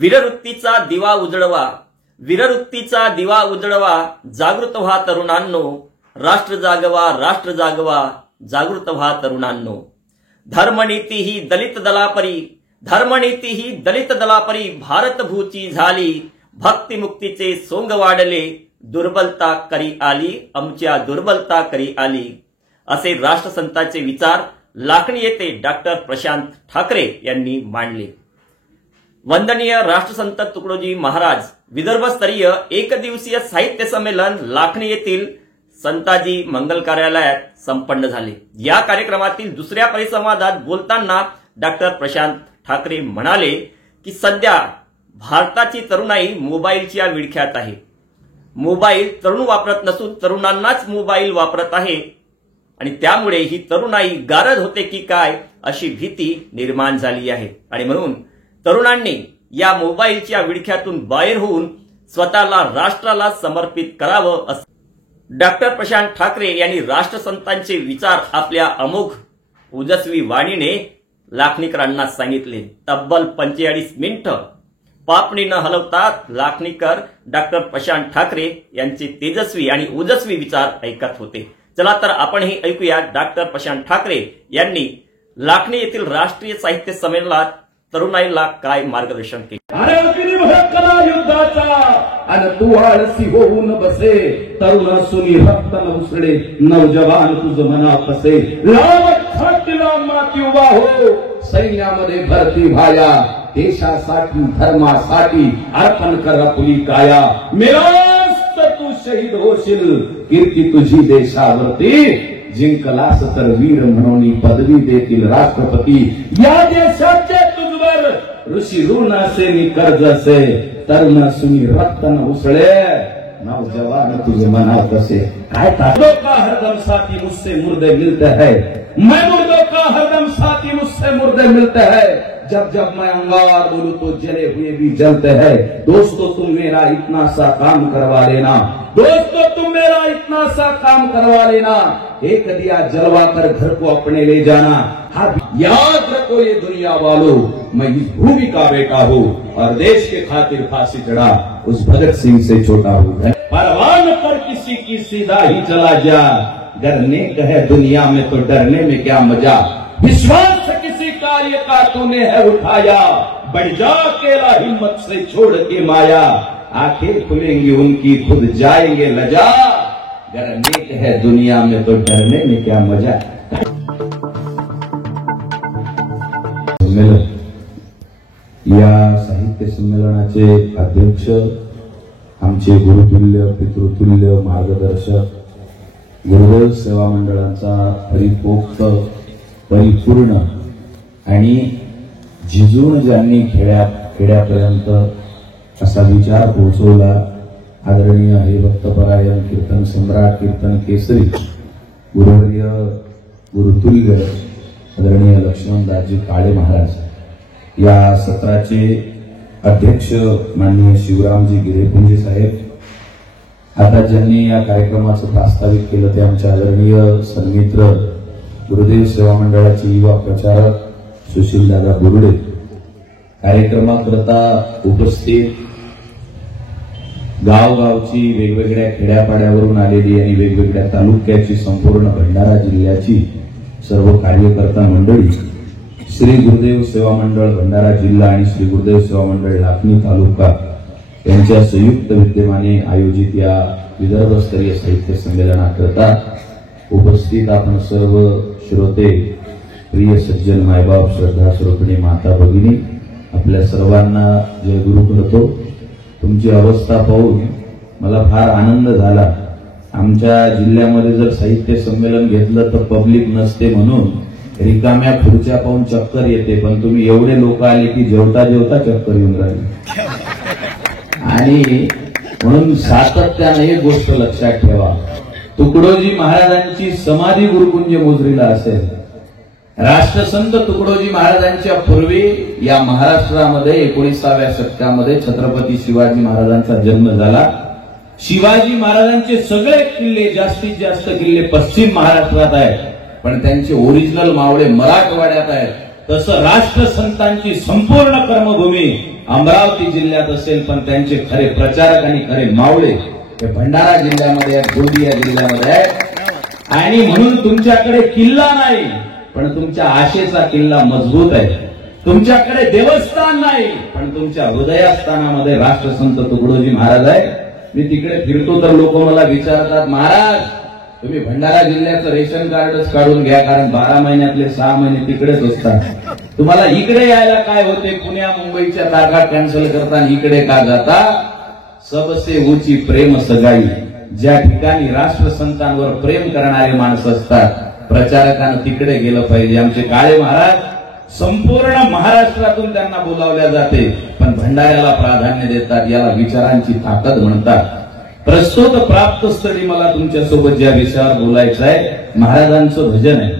वीरवृत्तीचा दिवा उजळवा, वीरवृत्तीचा दिवा उजळवा, जागृत व्हा तरुणांनो, राष्ट्र जागवा, राष्ट्र जागवा, जागृत व्हा तरुणांनो। धर्मनीती ही दलित दलापरी, धर्मनीती ही दलित दलापरी, भारतभूची झाली, भक्तिमुक्तीचे सोंग वाढले, दुर्बलता करी आली, आमच्या दुर्बलता करी आली, असे राष्ट्रसंतांचे विचार लाखणी येथे डॉक्टर प्रशांत ठाकरे यांनी मांडले। वंदनीय राष्ट्रसंत तुकडोजी महाराज विदर्भस्तरीय एक दिवसीय साहित्य संमेलन लाखणी येथील संताजी मंगल कार्यालयात संपन्न झाले। या कार्यक्रमातील दुसऱ्या परिसंवादात बोलताना डॉक्टर प्रशांत ठाकरे म्हणाले की सध्या भारताची तरुणाई मोबाईलच्या विळख्यात आहे। मोबाईल तरुण वापरत नसून तरुणांनाच मोबाईल वापरत आहे आणि त्यामुळे ही तरुणाई गारद होते की काय अशी भीती निर्माण झाली आहे आणि म्हणून तरुणांनी या मोबाईलच्या विळख्यातून बाहेर होऊन स्वतःला राष्ट्राला समर्पित करावं असं डॉक्टर प्रशांत ठाकरे यांनी राष्ट्रसंतांचे विचार आपल्या अमोघ ओजस्वी वाणीने लाखणीकरांना सांगितले। तब्बल 45 मिनिटं पापणी न हलवता लाखणीकर डॉक्टर प्रशांत ठाकरे यांचे तेजस्वी आणि ओजस्वी विचार ऐकत होते। चला तर आपणही ऐकूया डॉक्टर प्रशांत ठाकरे यांनी लाखणी येथील राष्ट्रीय साहित्य संमेलनात तरुणाईला काय मार्गदर्शन केले। आणि तू आळसी होऊन बसे, तरुण सुनी रक्त न उसळे, नवजवान तुझ मना पसे, लावत छातीला माती उभा हो, सैन्यामध्ये भरती व्हाया, देशासाठी धर्मासाठी अर्पण कर आपली काया, मिळास तर तू शहीद होशील, कीर्ती तुझी देशावरती, जिंकलास तर वीर म्हणून पदवी देतील राष्ट्रपती, या देशाचे तुझवर ऋषी ऋण असे नि कर्ज असे, तरुण सुनी रक्त न उसळे, नौजवान तुझे मना कसे। काय मुर्दों का हरदम साथी मुझसे मुर्दे मिलते हैं, मैं मुर्दों का हरदम साथी मुझसे मुर्दे मिलते हैं, जब जब मैं अंगार बोलूं तो जले हुए भी जलते हैं, दोस्तों तुम मेरा इतना सा काम करवा लेना, दोस्तों तुम मेरा इतना सा काम करवा लेना, एक दिया जलवा कर घर को अपने ले जाना, हाँ याद रखो ये दुनिया वालों, मैं इस भूमि का बेटा हूँ और देश के खातिर फांसी चढ़ा उस भगत सिंह से छोटा हूँ। परवान पर किसी की सीधा ही चला जा, डरने कहे दुनिया में तो डरने में क्या मजा, विश्वास किसी कार्य का तूने है उठाया, बढ़ जा अकेला हिम्मत से छोड़ के माया, आंखें खुलेंगी उनकी खुद जाएंगे लजा, डरने कहे दुनिया में तो डरने में क्या मजा। या साहित्य संमेलनाचे अध्यक्ष आमचे गुरुतुल्य पितृतुल्य मार्गदर्शक गुरुदेव सेवा मंडळाचा परिपोक्त परिपूर्ण आणि झिजून ज्यांनी खेड्यापर्यंत असा विचार पोहोचवला, आदरणीय हरिभक्तपरायण कीर्तन सम्राट कीर्तन केसरी गुरुवर्य गुरुतुल्य आदरणीय लक्ष्मणदासजी काळे महाराज, या सत्राचे अध्यक्ष माननीय शिवरामजी गिरेपुंजे साहेब, आता ज्यांनी या कार्यक्रमाचं प्रास्ताविक केलं ते आमचे आदरणीय सन्मित्र गुरुदेव सेवा मंडळाचे युवा प्रचारक सुशीलदादा बोरुडे, कार्यक्रमाकरता उपस्थित गावगावची वेगवेगळ्या खेड्यापाड्यावरून आलेली आणि वेगवेगळ्या तालुक्याची संपूर्ण भंडारा जिल्ह्याची सर्व कार्यकर्ता मंडळी, श्री गुरुदेव सेवा मंडळ भंडारा जिल्हा आणि श्री गुरुदेव सेवा मंडळ लाखणी तालुका यांच्या संयुक्त विद्यमाने आयोजित या विदर्भस्तरीय साहित्य संमेलनाकरता उपस्थित आपण सर्व श्रोते, प्रिय सज्जन मायबाप, श्रद्धा स्वरूपिणी माता भगिनी, आपल्या सर्वांना जय गुरु करतो। तुमची अवस्था पाहून मला फार आनंद झाला। आमच्या जिल्ह्यामध्ये जर साहित्य संमेलन घेतलं तर पब्लिक नसते म्हणून रिकाम्या खुर्च्या पाहून चक्कर येते, पण तुम्ही एवढे लोक आले की जेवता जेवता चक्कर येऊन राहिली। आणि म्हणून सातत्याने एक गोष्ट लक्षात ठेवा, तुकडोजी महाराजांची समाधी गुरुकुंज मोजरीला असेल। राष्ट्रसंत तुकडोजी महाराजांच्या पूर्वी या महाराष्ट्रामध्ये 19व्या शतकामध्ये छत्रपती शिवाजी महाराजांचा जन्म झाला। शिवाजी महाराजांचे सगळे किल्ले, जास्तीत जास्त किल्ले पश्चिम महाराष्ट्रात आहेत, पण त्यांचे ओरिजिनल मावळे मराठवाड्यात आहेत। तसं राष्ट्रसंतांची संपूर्ण कर्मभूमी अमरावती जिल्ह्यात असेल, पण त्यांचे खरे प्रचारक आणि खरे मावळे हे भंडारा जिल्ह्यामध्ये आहेत, गोंदिया जिल्ह्यामध्ये आहेत. आणि म्हणून तुमच्याकडे किल्ला नाही, पण तुमच्या आशेचा किल्ला मजबूत आहे. तुमच्याकडे देवस्थान नाही, पण तुमच्या हृदयस्थानामध्ये राष्ट्रसंत तुकडोजी महाराज आहे. मी तिकडे फिरतो तर लोक मला विचारतात, महाराज तुम्ही भंडारा जिल्ह्याचं रेशन कार्डच काढून घ्या, कारण 12 महिन्यातले 6 महिने तिकडेच असतात. तुम्हाला इकडे यायला काय होते, पुण्या मुंबईच्या तारखा कॅन्सल करता इकडे का जाता. सबसे ऊंची प्रेम सगाई, ज्या ठिकाणी राष्ट्रसंतांवर प्रेम करणारे माणसं असतात, प्रचारकानं तिकडे गेलं पाहिजे. आमचे काळे महाराज संपूर्ण महाराष्ट्रातून त्यांना बोलावल्या जाते, पण भंडाऱ्याला प्राधान्य देतात. याला विचारांची ताकद म्हणतात. प्रस्तुत प्राप्त स्थळी मला तुमच्यासोबत ज्या विषयावर बोलायचं आहे, महाराजांचं भजन आहे.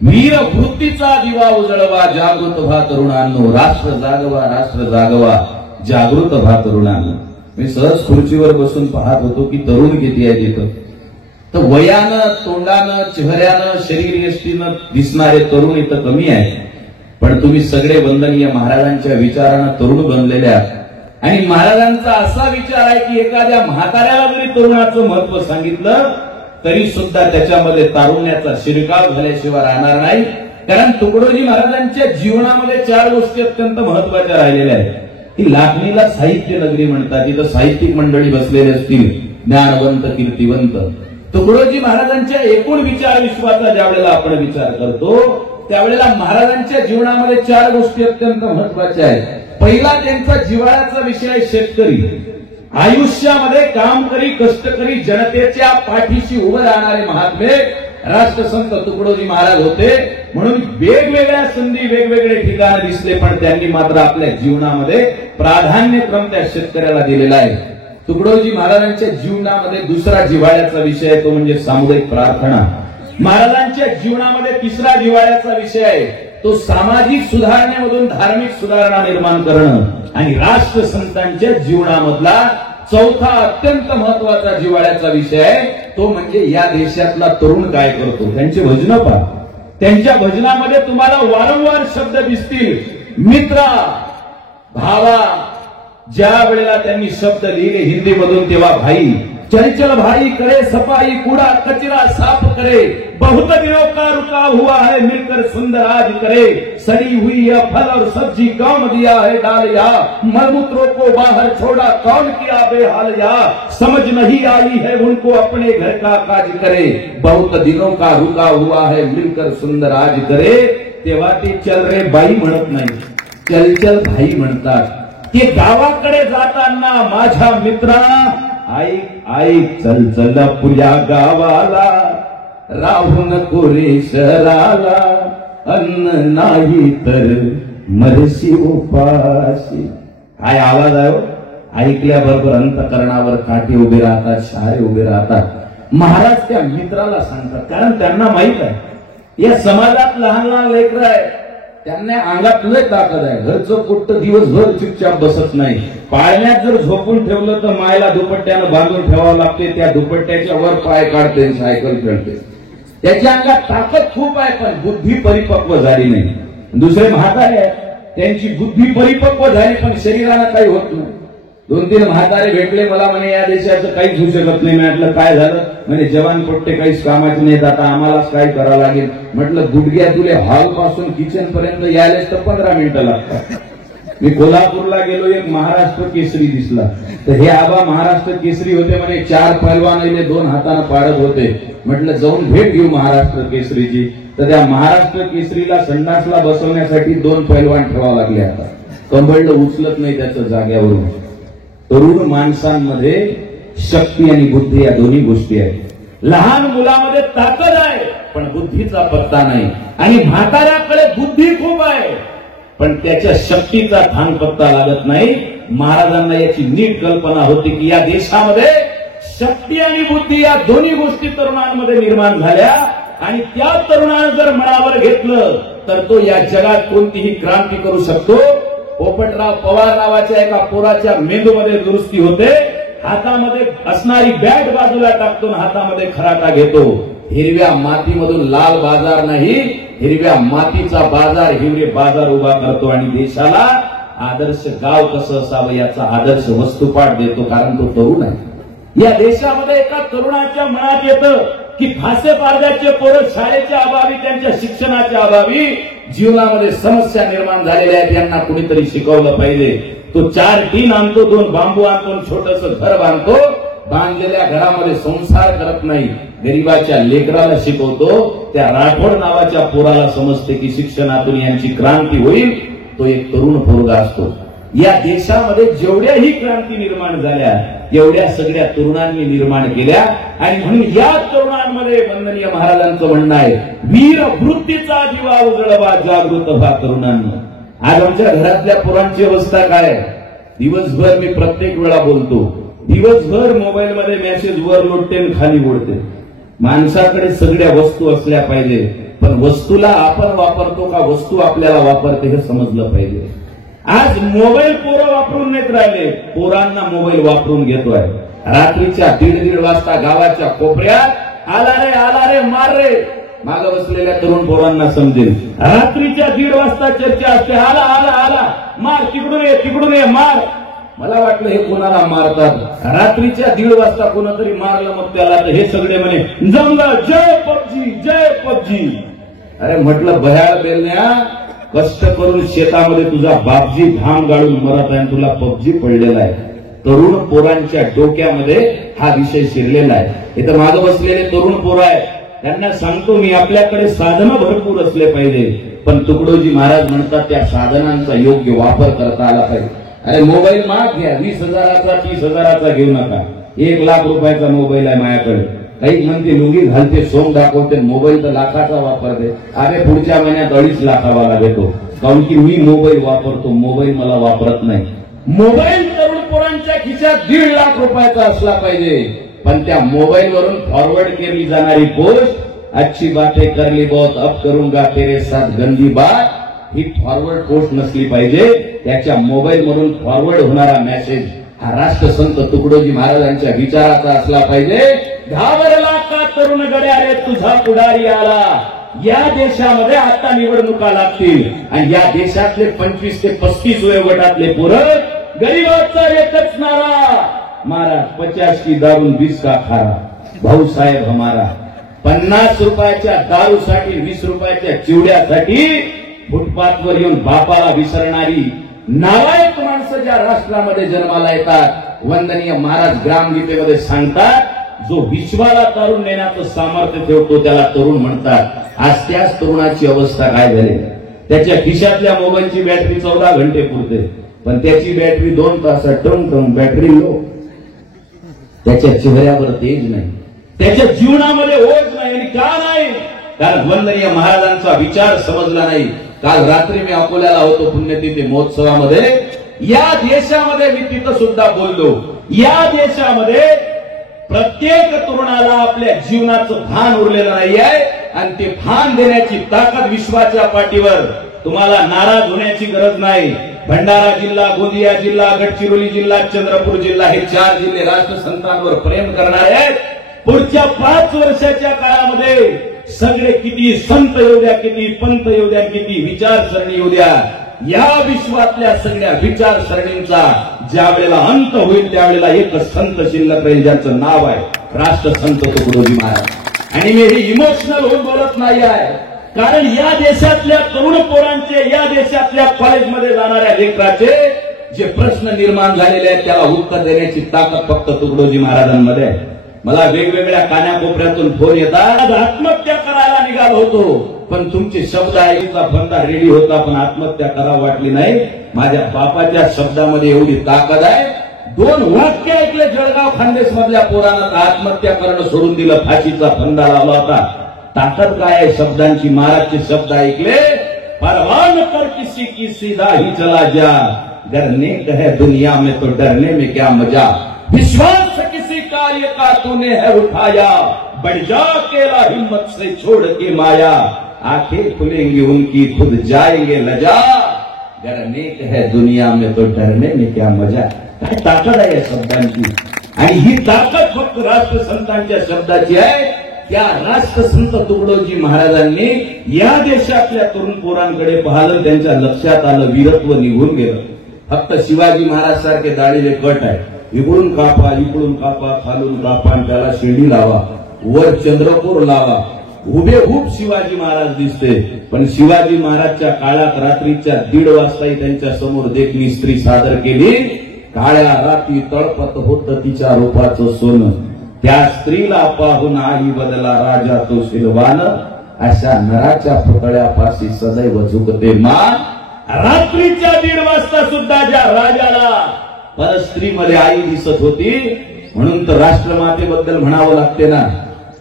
वीर वृत्तीचा दिवा उजळवा, जागृत व्हा तरुणांनो, राष्ट्र जागवा, राष्ट्र जागवा, जागृत व्हा तरुणांनो. मी सहज खुर्चीवर बसून पाहत होतो की तरुण किती आहे तिथं. तर वयानं, तोंडानं, चेहऱ्यानं, शरीर यष्टीनं दिसणारे तरुण इथं कमी आहे, पण तुम्ही सगळे वंदनीय महाराजांच्या विचारानं तरुण बनलेल्या. आणि महाराजांचा असा विचार आहे की एखाद्या म्हाताऱ्याला जरी तरुणाचं महत्व सांगितलं तरी सुद्धा त्याच्यामध्ये तारुण्याचा शिरकाव झाल्याशिवाय राहणार नाही. कारण तुकडोजी महाराजांच्या जीवनामध्ये 4 गोष्टी अत्यंत महत्वाच्या राहिलेल्या आहेत. ती लाखणीला साहित्य नगरी म्हणतात. तिथं साहित्यिक मंडळी बसलेले असतील, ज्ञानवंत, कीर्तिवंत. तुकडोजी महाराजांच्या एकूण विचार विश्वाचा ज्यावेळेला आपण विचार करतो त्यावेळेला महाराजांच्या जीवनामध्ये 4 गोष्टी अत्यंत महत्वाच्या आहेत. पहिला त्यांचा जिव्हाळ्याचा विषय आहे शेतकरी. आयुष्यामध्ये काम करी, कष्टकरी, जनतेच्या पाठीशी उभं राहणारे महात्मे राष्ट्रसंत तुकडोजी महाराज होते. म्हणून वेगवेगळ्या संधी, वेगवेगळे ठिकाण दिसले, पण त्यांनी मात्र आपल्या जीवनामध्ये प्राधान्यक्रम त्या शेतकऱ्याला दिलेला आहे. तुकडोजी महाराजांच्या जीवनामध्ये दुसरा जिव्हाळ्याचा विषय आहे, तो म्हणजे सामुदायिक प्रार्थना. महाराजांच्या जीवनामध्ये तिसरा जिव्हाळ्याचा विषय आहे, तो सामाजिक सुधारणेमधून धार्मिक सुधारणा निर्माण करणं. आणि राष्ट्रसंतांच्या जीवनामधला चौथा अत्यंत महत्वाचा जिव्हाळ्याचा विषय आहे, तो म्हणजे या देशातला तरुण काय करतो. त्यांचे भजनं पहा. त्यांच्या भजनामध्ये तुम्हाला वारंवार शब्द दिसतील, मित्रा, भावा. ज्या वेळेला त्यांनी शब्द लिहिले हिंदीमधून तेव्हा भाई, चल चल भाई करे सफाई, कूड़ा कचरा साफ करे, बहुत दिनों का रुका हुआ है मिलकर सुंदर आज करे, सड़ी हुई यह फल और सब्जी कौन दिया है डाल या, मलमूत्रों को बाहर छोड़ा कौन किया बेहाल या, समझ नहीं आई है उनको अपने घर का काज करे, बहुत दिनों का रुका हुआ है मिलकर सुंदर आज करे. तेव्हा ते चल रे बाई म्हणत नाही, चल चल भाई म्हणतात. ते गावाकडे जाताना माझ्या मित्रा, ऐक ऐक, चल चल पुऱ्या गावाला, राहू नको रे शहराला, अन्न नाही तर मरशी उपाशी. काय आवाज आहे हो. ऐकल्याबरोबर अंतकरणावर काटे उभे राहतात, शहारे उभे राहतात. महाराज त्या मित्राला सांगतात, कारण त्यांना माहित आहे या समाजात लहान लहान लेकरं आहे, त्यांना अंगात लय ताकद आहे. घरचं कुट्ट दिवसभर चुपचाप बसत नाही. पाळण्यात जर झोपून ठेवलं तर मायला दुपट्ट्यानं बांधून ठेवावं लागते. त्या दुपट्ट्याच्या वर पाय काढते, सायकल खेळते. त्याच्या अंगात ताकद खूप आहे, पण बुद्धी परिपक्व झाली नाही. दुसरे म्हातारे आहेत, त्यांची बुद्धी परिपक्व झाली, पण शरीराला काही होत नाही. 2-3 म्हातारे भेटले मला, म्हणे या देशाचं काहीच होऊ शकत नाही. म्हटलं काय झालं. म्हणजे जवान पोट्टे काहीच कामाचे नाहीत, आता आम्हालाच काय करावं लागेल. म्हटलं गुडघ्या तुले हॉल पासून किचन पर्यंत यायलाच तर 15 मिनिटं लागतात. मी कोल्हापूरला गेलो, एक महाराष्ट्र केसरी दिसला. तर हे आबा महाराष्ट्र केसरी होते म्हणे, 4 पैलवानाने 2 हाताने पाडत होते. म्हटलं जाऊन भेट घेऊ महाराष्ट्र केसरीची. तर त्या महाराष्ट्र केसरीला संडासला बसवण्यासाठी 2 पैलवान ठेवावं लागले. आता कंबळलं उचलत नाही त्याचं जाग्यावरून. तरुण माणसांमध्ये शक्ती आणि बुद्धी या दोन्ही गोष्टी आहेत. लहान मुलामध्ये ताकद आहे, पण बुद्धीचा पत्ता नाही. आणि म्हाताऱ्याकडे बुद्धी खूप आहे, पण त्याच्या शक्तीचा थान पत्ता लागत नाही. महाराजांना याची नीट कल्पना होती की या देशामध्ये शक्ती आणि बुद्धी या दोन्ही गोष्टी तरुणांमध्ये निर्माण झाल्या, आणि त्या तरुणानं जर मनावर घेतलं तर तो या जगात कोणतीही क्रांती करू शकतो. पोपटराव पवार नावाच्या एका पोराच्या मेंदूमध्ये दुरुस्ती होते. हातामध्ये असणारी बॅट बाजूला टाकतो, हातामध्ये खराटा घेतो. हिरव्या मातीमधून लाल बाजार नाही, हिरव्या मातीचा बाजार, हिवरे बाजार उभा करतो आणि देशाला आदर्श गाव कसं असावं याचा आदर्श वस्तुपाठ देतो, कारण तो तरुण आहे. या देशामध्ये एका तरुणाच्या मनात येतं की फासे पारद्याचे पोरं शाळेच्या अभावी, त्यांच्या शिक्षणाच्या अभावी जीवनामध्ये समस्या निर्माण झालेल्या आहेत, यांना कुणीतरी शिकवलं पाहिजे. तो 4 टीन आणतो, 2 बांबू आणतो, छोटस घर बांधतो. बांधलेल्या घरामध्ये संसार करत नाही, गरीबाच्या लेकराला शिकवतो. त्या राठोड नावाच्या पोराला समजते की शिक्षणातून यांची क्रांती होईल. तो एक तरुण पोरगा असतो. या देशामध्ये जेवढ्याही क्रांती निर्माण झाल्या एवढ्या सगळ्या तरुणांनी निर्माण केल्या. आणि म्हणून या तरुणांमध्ये वंदनीय महाराजांचं म्हणणं आहे, वीर वृत्तीचा दिवा उजळवा जागृत व्हा तरुणांनो. आज आमच्या घरातल्या पोरांची अवस्था काय आहे? दिवसभर मी प्रत्येक वेळा बोलतो, दिवसभर मोबाईलमध्ये मेसेज वर लोटते खाली ओढते. माणसाकडे सगळ्या वस्तू असल्या पाहिजे, पण वस्तूला आपण वापरतो का वस्तू आपल्याला वापरते हे समजलं पाहिजे. आज मोबाईल पोरं वापरून नाहीत राहिले, पोरांना मोबाईल वापरून घेतोय. रात्रीच्या 1:30 वाजता गावाच्या कोपऱ्यात आला रे मार रे, मागं बसलेल्या तरुण पोरांना समजेल. रात्रीच्या 1:30 वाजता चर्चा असते, आला मार, तिकडून ये मार. मला वाटलं हे कोणाला मारतात. रात्रीच्या 1:30 वाजता कोणतरी मारलं, मग त्याला तर हे सगळे म्हणे जमलं, जय पबजी जय पबजी. अरे म्हटलं भयाळ बेलण्या, कष्ट करून शेतामध्ये तुझा बापजी घाम गाळून मरत आहे, तुला पबजी पडलेला आहे. तरुण पोरांच्या डोक्यामध्ये हा विषय शिरलेला आहे. इथं मागं बसलेले तरुण पोरं आहेत, त्यांना सांगतो मी, आपल्याकडे साधनं भरपूर असले पाहिजे, पण तुकडोजी महाराज म्हणतात त्या साधनांचा योग्य वापर करता आला पाहिजे. अरे मोबाईल महाग घ्या, 20,000चा 30,000चा घेऊ नका. 1,00,000 रुपयाचा मोबाईल आहे माझ्याकडे. काही म्हणते लुंगी घालते, सोंग दाखवते, मोबाईल तर लाखाचा वापरते. अरे पुढच्या महिन्यात 2.5 लाखावाला देतो, कारण की मी मोबाईल वापरतो, मोबाईल मला वापरत नाही. मोबाईल तरुण पोरांच्या खिशात 1.5 लाख रुपयाचा असला पाहिजे, पण त्या मोबाईल वरून फॉरवर्ड केली जाणारी पोस्ट, अच्छी बातें कर ली बहुत, अब करूंगा तेरे साथ गंदी बात, ही फॉरवर्ड पोस्ट नसली पाहिजे. त्याच्या मोबाईल मधून फॉरवर्ड होणारा मेसेज हा राष्ट्रसंत तुकडोजी महाराजांच्या विचाराचा असला पाहिजे. घाबरला का तरुण गड्या रे, तुझा पुढारी आला. या देशामध्ये आता निवडणुका लागतील आणि या देशातले 25 ते 35 वयोगटातले पोरं गरीबाचा एकच नारा, महाराज 50 की दारू 20 का खारा, भाऊसाहेब हमारा. 50 रुपयाच्या दारूसाठी, 20 रुपयाच्या चिवड्यासाठी फुटपाथवर येऊन बापाला विसरणारी नालायक माणसं ज्या राष्ट्रामध्ये जन्माला येतात, वंदनीय महाराज ग्रामगीतेमध्ये सांगतात, जो विश्वाला तारून नेण्याचं सामर्थ्य ठेवतो त्याला तरुण म्हणतात. आज त्याच तरुणाची अवस्था काय झाली? त्याच्या खिशातल्या मोबाईलची बॅटरी 14 घंटे पुरते, पण त्याची बॅटरी 2 तासात टम बॅटरी लो. त्याच्या चेहऱ्यावर तेज नाही, त्याच्या जीवनामध्ये ओज नाही. आणि का नाही? कारण वंदनीय महाराजांचा विचार समजला नाही. काल रात्री मी अकोल्याला होतो पुण्यतिथी महोत्सवामध्ये. या देशामध्ये मी तिथं सुद्धा बोललो, या देशामध्ये प्रत्येक तरुणाला आपल्या जीवनाचं भान उरलेलं नाही आहे आणि ते भान देण्याची ताकद विश्वाच्या पाठीवर. तुम्हाला नाराज होण्याची गरज नाही. भंडारा जिल्हा, गोंदिया जिल्हा, गडचिरोली जिल्हा, चंद्रपूर जिल्हा हे 4 जिल्हे राष्ट्रसंतांवर प्रेम करणारे आहेत. पुढच्या 5 वर्षाच्या काळामध्ये सगळे किती संत येऊ द्या, किती पंत येऊ द्या, किती विचारसरणी येऊ द्या, या विश्वातल्या सगळ्या विचारसरणींचा ज्या वेळेला अंत होईल त्यावेळेला एकच संत शिल्लक राहील, ज्याचं नाव आहे राष्ट्रसंत तुकडोजी महाराज. आणि मी हे इमोशनल होऊन बोलत नाही आहे, कारण या देशातल्या तरुण पोरांचे, या देशातल्या कॉलेजमध्ये जाणाऱ्या लेकराचे जे प्रश्न निर्माण झालेले आहेत त्याला उत्तर देण्याची ताकद फक्त तुकडोजी महाराजांमध्ये आहे. मला वेगवेगळ्या कानाकोपऱ्यातून फोन येतात, आत्महत्या करायला निघालो होतो, पण तुमचे शब्द ऐकायचा फंदा रेडी होता, पण आत्महत्या करावं वाटली नाही. माझ्या बापाच्या शब्दामध्ये एवढी ताकद आहे. 2 वाक्य ऐकले जळगाव खानदेश मधल्या पोरानं आत्महत्या करणं सोडून दिलं, फाशीचा फंदा लावला होता. ताकद काय आहे शब्दांची? महाराजचे शब्द ऐकले, परवाह न कर किसी की सीधा ही चला जा, डरने का है दुनिया में तो डरने में क्या मजा, विश्वास किसी कार्य का तूने है उठाया, बढ़ जा अकेला हिम्मत से छोड़ के माया, आंखें खुलेंगी उनकी खुद जाएंगे लजा, डरने का है दुनिया में तो डरने में क्या मजा. काय ताकद आहे या शब्दांची. आणि ही ताकद फक्त राष्ट्रसंतांच्या शब्दाची आहे. त्या राष्ट्रसंत तुकडोजी महाराजांनी या देशातल्या तरुण पोरांकडे पाहिलं, त्यांच्या लक्षात आलं वीरत्व निघून गेलं. फक्त शिवाजी महाराज सारखे दाढीले कट आहे, इकडून कापा खालून कापा आणि त्याला शिडी लावा, वर चंद्रपूर लावा, हुबेहूब शिवाजी महाराज दिसते. पण शिवाजी महाराजच्या काळात रात्रीच्या 1:30 वाजताही त्यांच्या समोर देखणी स्त्री सादर केली. काळ्या रात्री तळपत होत तिच्या रूपाचं सोनं, त्या स्त्रीला पाहून आई बदला राजा तो शिलवान, अशा नराच्या पुतळ्यापाशी सदैव झुकते मान. रात्रीच्या 1:30 वाजता सुद्धा ज्या राजाला परस्त्रीमध्ये आई दिसत होती, म्हणून तर राष्ट्रमातेबद्दल म्हणावं लागते ना,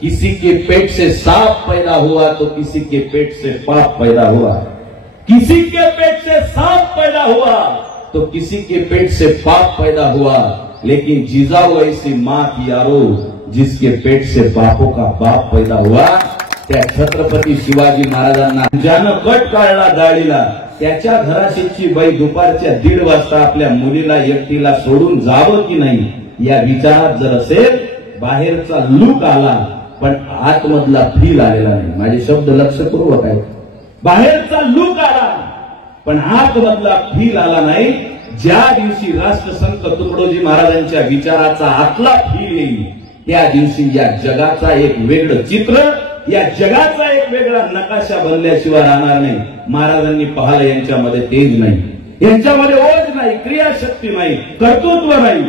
किसी के पेट से सांप पैदा हुआ तो किसी के पेट से पाप पैदा हुआ, किसी के पेट से सांप पैदा हुआ तो किसी के पेट से पाप पैदा हुआ, लेकिन जिजाऊ ऐसी मां की यारो जिसके पेट से पापों का बाप पैदा हुआ. त्या छत्रपती शिवाजी महाराजांना ज्यानं कट काढला दाढीला, त्याच्या घराशीची बाई दुपारच्या 1:30 वाजता आपल्या मुलीला एकटीला सोडून जावं की नाही या विचारात जर असेल, बाहेरचा लूक आला पण आतमधला फील आलेला नाही. माझे शब्द लक्षपूर्वक आहेत. बाहेरचा लूक आला पण आतमधला फील आला नाही. ज्या दिवशी राष्ट्रसंत तुकडोजी महाराजांच्या विचाराचा आतला फील येईल, त्या दिवशी या जगाचा एक वेगळं चित्र, या जगाचा एक वेगळा नकाशा बनल्याशिवाय राहणार नाही. महाराजांनी पाहिलं यांच्यामध्ये तेज नाही, यांच्यामध्ये ओज नाही, क्रियाशक्ती नाही, कर्तृत्व नाही.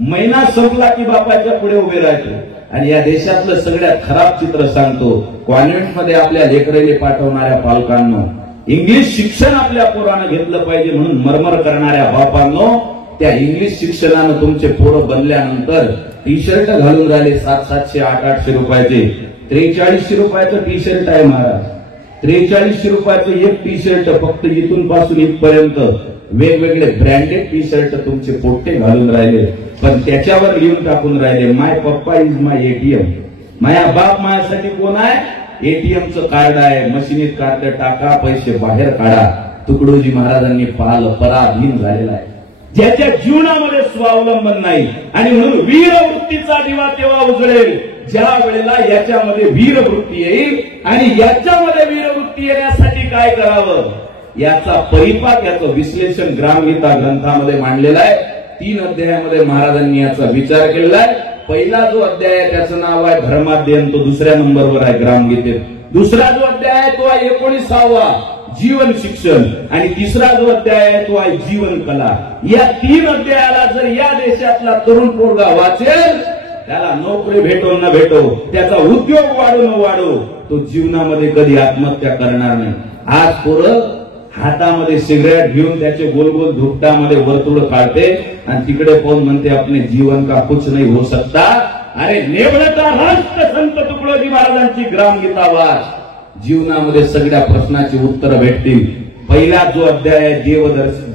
महिना संपला की बापाच्या पुढे उभे राहतो. आणि या देशातलं सगळ्यात खराब चित्र सांगतो, कॉन्व्हेंटमध्ये आपल्या लेकरेले पाठवणाऱ्या पालकांनो, इंग्लिश शिक्षण आपल्या पोरानं घेतलं पाहिजे म्हणून मरमर करणाऱ्या बापांनो, त्या इंग्लिश शिक्षणानं तुमचे पोरं बनल्यानंतर टी शर्ट घालून राहिले 700, 800 रुपयाचे. 4300 रुपयाचं टी शर्ट आहे महाराज. 4300 रुपयाचं एक टी शर्ट, फक्त इथून पासून इथपर्यंत वेगवेगळे ब्रँडेड टी शर्ट तुमचे पोट्टे घालून राहिले. पण त्याच्यावर लिहून टाकून राहिले, माय पप्पा इज माय एटीएम. माया बाप माझ्यासाठी कोण आहे? एटीएमचं कार्ड आहे, मशिनीत कार्ड टाका, पैसे बाहेर काढा. तुकडोजी महाराजांनी पाहिलं, पराधीन झालेला आहे, ज्याच्या जीवनामध्ये स्वावलंबन नाही. आणि म्हणून वीरवृत्तीचा दिवा तेव्हा उजळेल ज्या वेळेला याच्यामध्ये वीरवृत्ती येईल. आणि याच्यामध्ये वीरवृत्ती येण्यासाठी काय करावं याचा परिपाक, याचं विश्लेषण ग्रामगीता ग्रंथामध्ये मांडलेलं आहे. 3 अध्यायामध्ये महाराजांनी याचा विचार केलेला आहे. पहिला जो अध्याय आहे त्याचं नाव आहे धर्माध्ययन, तो 2ऱ्या नंबरवर आहे ग्रामगीतेत. दुसरा जो अध्याय आहे तो आहे 19वा जीवन शिक्षण, आणि तिसरा जो अध्याय आहे तो आहे जीवन कला. या 3 अध्यायाला जर या देशातला तरुण पोरगा वाचेल, त्याला नोकरी भेटो न भेटो, त्याचा उद्योग वाढो न वाढो, तो जीवनामध्ये कधी आत्महत्या करणार नाही. आज पोरं हातामध्ये सिगरेट घेऊन त्याचे गोल गोल धुपटामध्ये वर्तुळ काढते आणि तिकडे पाहून म्हणते अपने जीवन का कुछ नहीं हो सकता. अरे नेवळता राष्ट्रसंत तुकडोजी महाराजांची ग्रामगीता वाच, जीवनामध्ये सगळ्या प्रश्नाची उत्तरं भेटतील. पहिला जो अध्याय आहे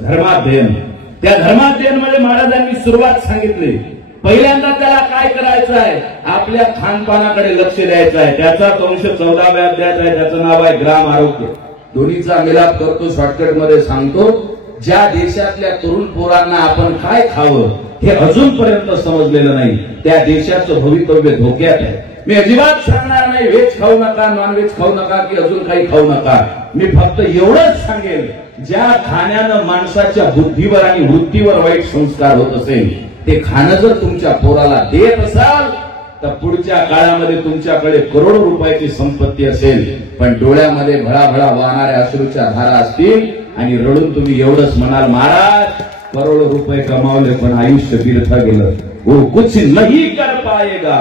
धर्माध्ययन, त्या धर्माध्ययन मध्ये महाराजांनी सुरुवात सांगितली. पहिल्यांदा त्याला काय करायचं आहे, आपल्या खानपानाकडे लक्ष द्यायचं आहे. त्याचा 14व्या अध्याय आहे, त्याचं नाव आहे ग्राम आरोग्य. दोन्हीचा मिलाप करतो, शॉर्टकट मध्ये सांगतो. ज्या देशातल्या तरुण पोरांना आपण काय खावं हे अजूनपर्यंत समजलेलं नाही, त्या देशाचं भवितव्य धोक्यात आहे. मी अजिबात सांगणार नाही व्हेज खाऊ नका, नॉनव्हेज खाऊ नका की अजून काही खाऊ नका. मी फक्त एवढंच सांगेल, ज्या खाण्यानं माणसाच्या बुद्धीवर आणि वृत्तीवर वाईट संस्कार होत असेल, ते खाणं जर तुमच्या पोराला देत असाल तर पुढच्या काळामध्ये तुमच्याकडे करोडो रुपयाची संपत्ती असेल, पण डोळ्यामध्ये भळाभळा वाहणाऱ्या अश्रूच्या धारा असतील आणि रडून तुम्ही एवढंच म्हणाल, महाराज करोडो रुपये कमावले पण आयुष्य बिरथा गेलं, वो कुछ नहीं कर पाएगा,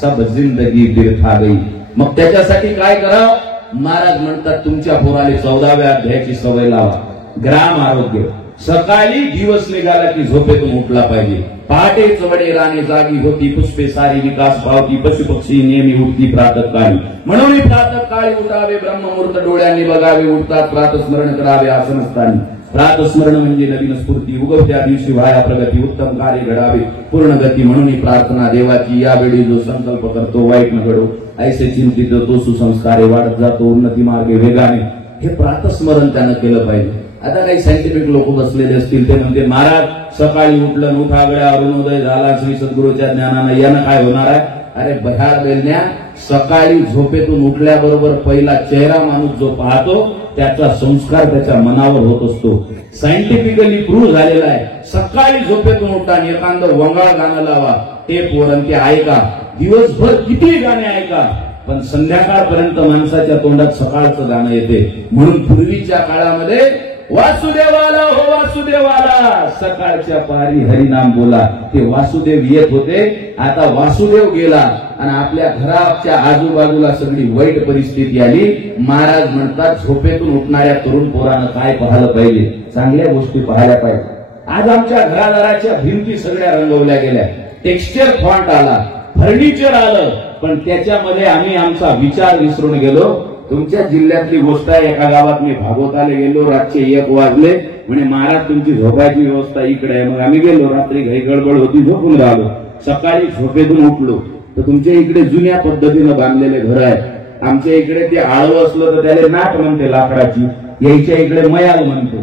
सब जिंदगी बिरथा गई. मग त्याच्यासाठी काय करावं? महाराज म्हणतात तुमच्या पोराला 14व्या अध्यायाची सवय लावा. ग्राम आरोग्य. सकाळी दिवस निघाला की झोपेतून उठला पाहिजे. पहाटे चवडे राणे जागी होती, पुष्पे सारी विकास पावती, पशुपक्षी नेहमी उठती प्रातःकाळी. म्हणून प्रातःकाळी उठावे, ब्रह्ममुहूर्त डोळ्यांनी बघावे, उठतात प्रातस्मरण करावे आसनस्थानी. प्रातस्मरण म्हणजे नवीन स्फूर्ती, उगवत्या दिवशी व्हाया प्रगती, उत्तम कार्य घडावे पूर्ण गती. म्हणून प्रार्थना देवाची, यावेळी जो संकल्प करतो वाईट न घडो, ऐसे चिंतित तो सुसंस्कारे वाढत जातो उन्नती मार्गे वेगाने. हे प्रातस्मरण त्यानं केलं पाहिजे. आता काही सायंटिफिक लोक बसलेले असतील, ते म्हणते महाराज सकाळी उठलं, उठागड्या अरुणोदय झाला, श्री सद्गुरूच्या ज्ञानानं, यानं काय होणार आहे? अरे बह्याळ बेलण्या, सकाळी झोपेतून उठल्याबरोबर पहिला चेहरा माणूस जो पाहतो त्याचा संस्कार त्याच्या मनावर होत असतो. सायंटिफिकली प्रूव्ह झालेला आहे. सकाळी झोपेतून उठा आणि एखादं वंगाळ गाणं लावा, टेपवर आणि ते ऐका, दिवसभर किती गाणे ऐका, पण संध्याकाळपर्यंत माणसाच्या तोंडात सकाळचं गाणं येते. म्हणून पूर्वीच्या काळामध्ये वासुदेवाला हो वासुदेवाला, सकाळच्या पारी हरिनाम बोला, ते वासुदेव येत होते. आता वासुदेव गेला आणि आपल्या घराच्या आजूबाजूला सगळी वाईट परिस्थिती आली. महाराज म्हणतात झोपेतून उठणाऱ्या तरुण पोरानं काय पाहिलं पाहिजे, चांगल्या गोष्टी पाहायला पाहिजे. आज आमच्या घरादाराच्या भिंती सगळ्या रंगवल्या गेल्या, टेक्स्चर फॉन्ट आला, फर्निचर आलं, पण त्याच्यामध्ये आम्ही आमचा विचार विसरून गेलो. तुमच्या जिल्ह्यातली गोष्ट आहे, एका गावात मी भागवताला गेलो, रातचे 1 वाजले, म्हणे महाराज तुमची झोपायची व्यवस्था इकडे आहे. मग आम्ही गेलो, रात्री घाई गडबड होती, झोपून राहिलो. सकाळी झोपेतून उठलो तर तुमच्या इकडे जुन्या पद्धतीनं बांधलेले घर आहे. आमच्या इकडे ते आळवं असलं तर त्याला नाट म्हणते लाकडाची, यायच्या इकडे मयाल म्हणते.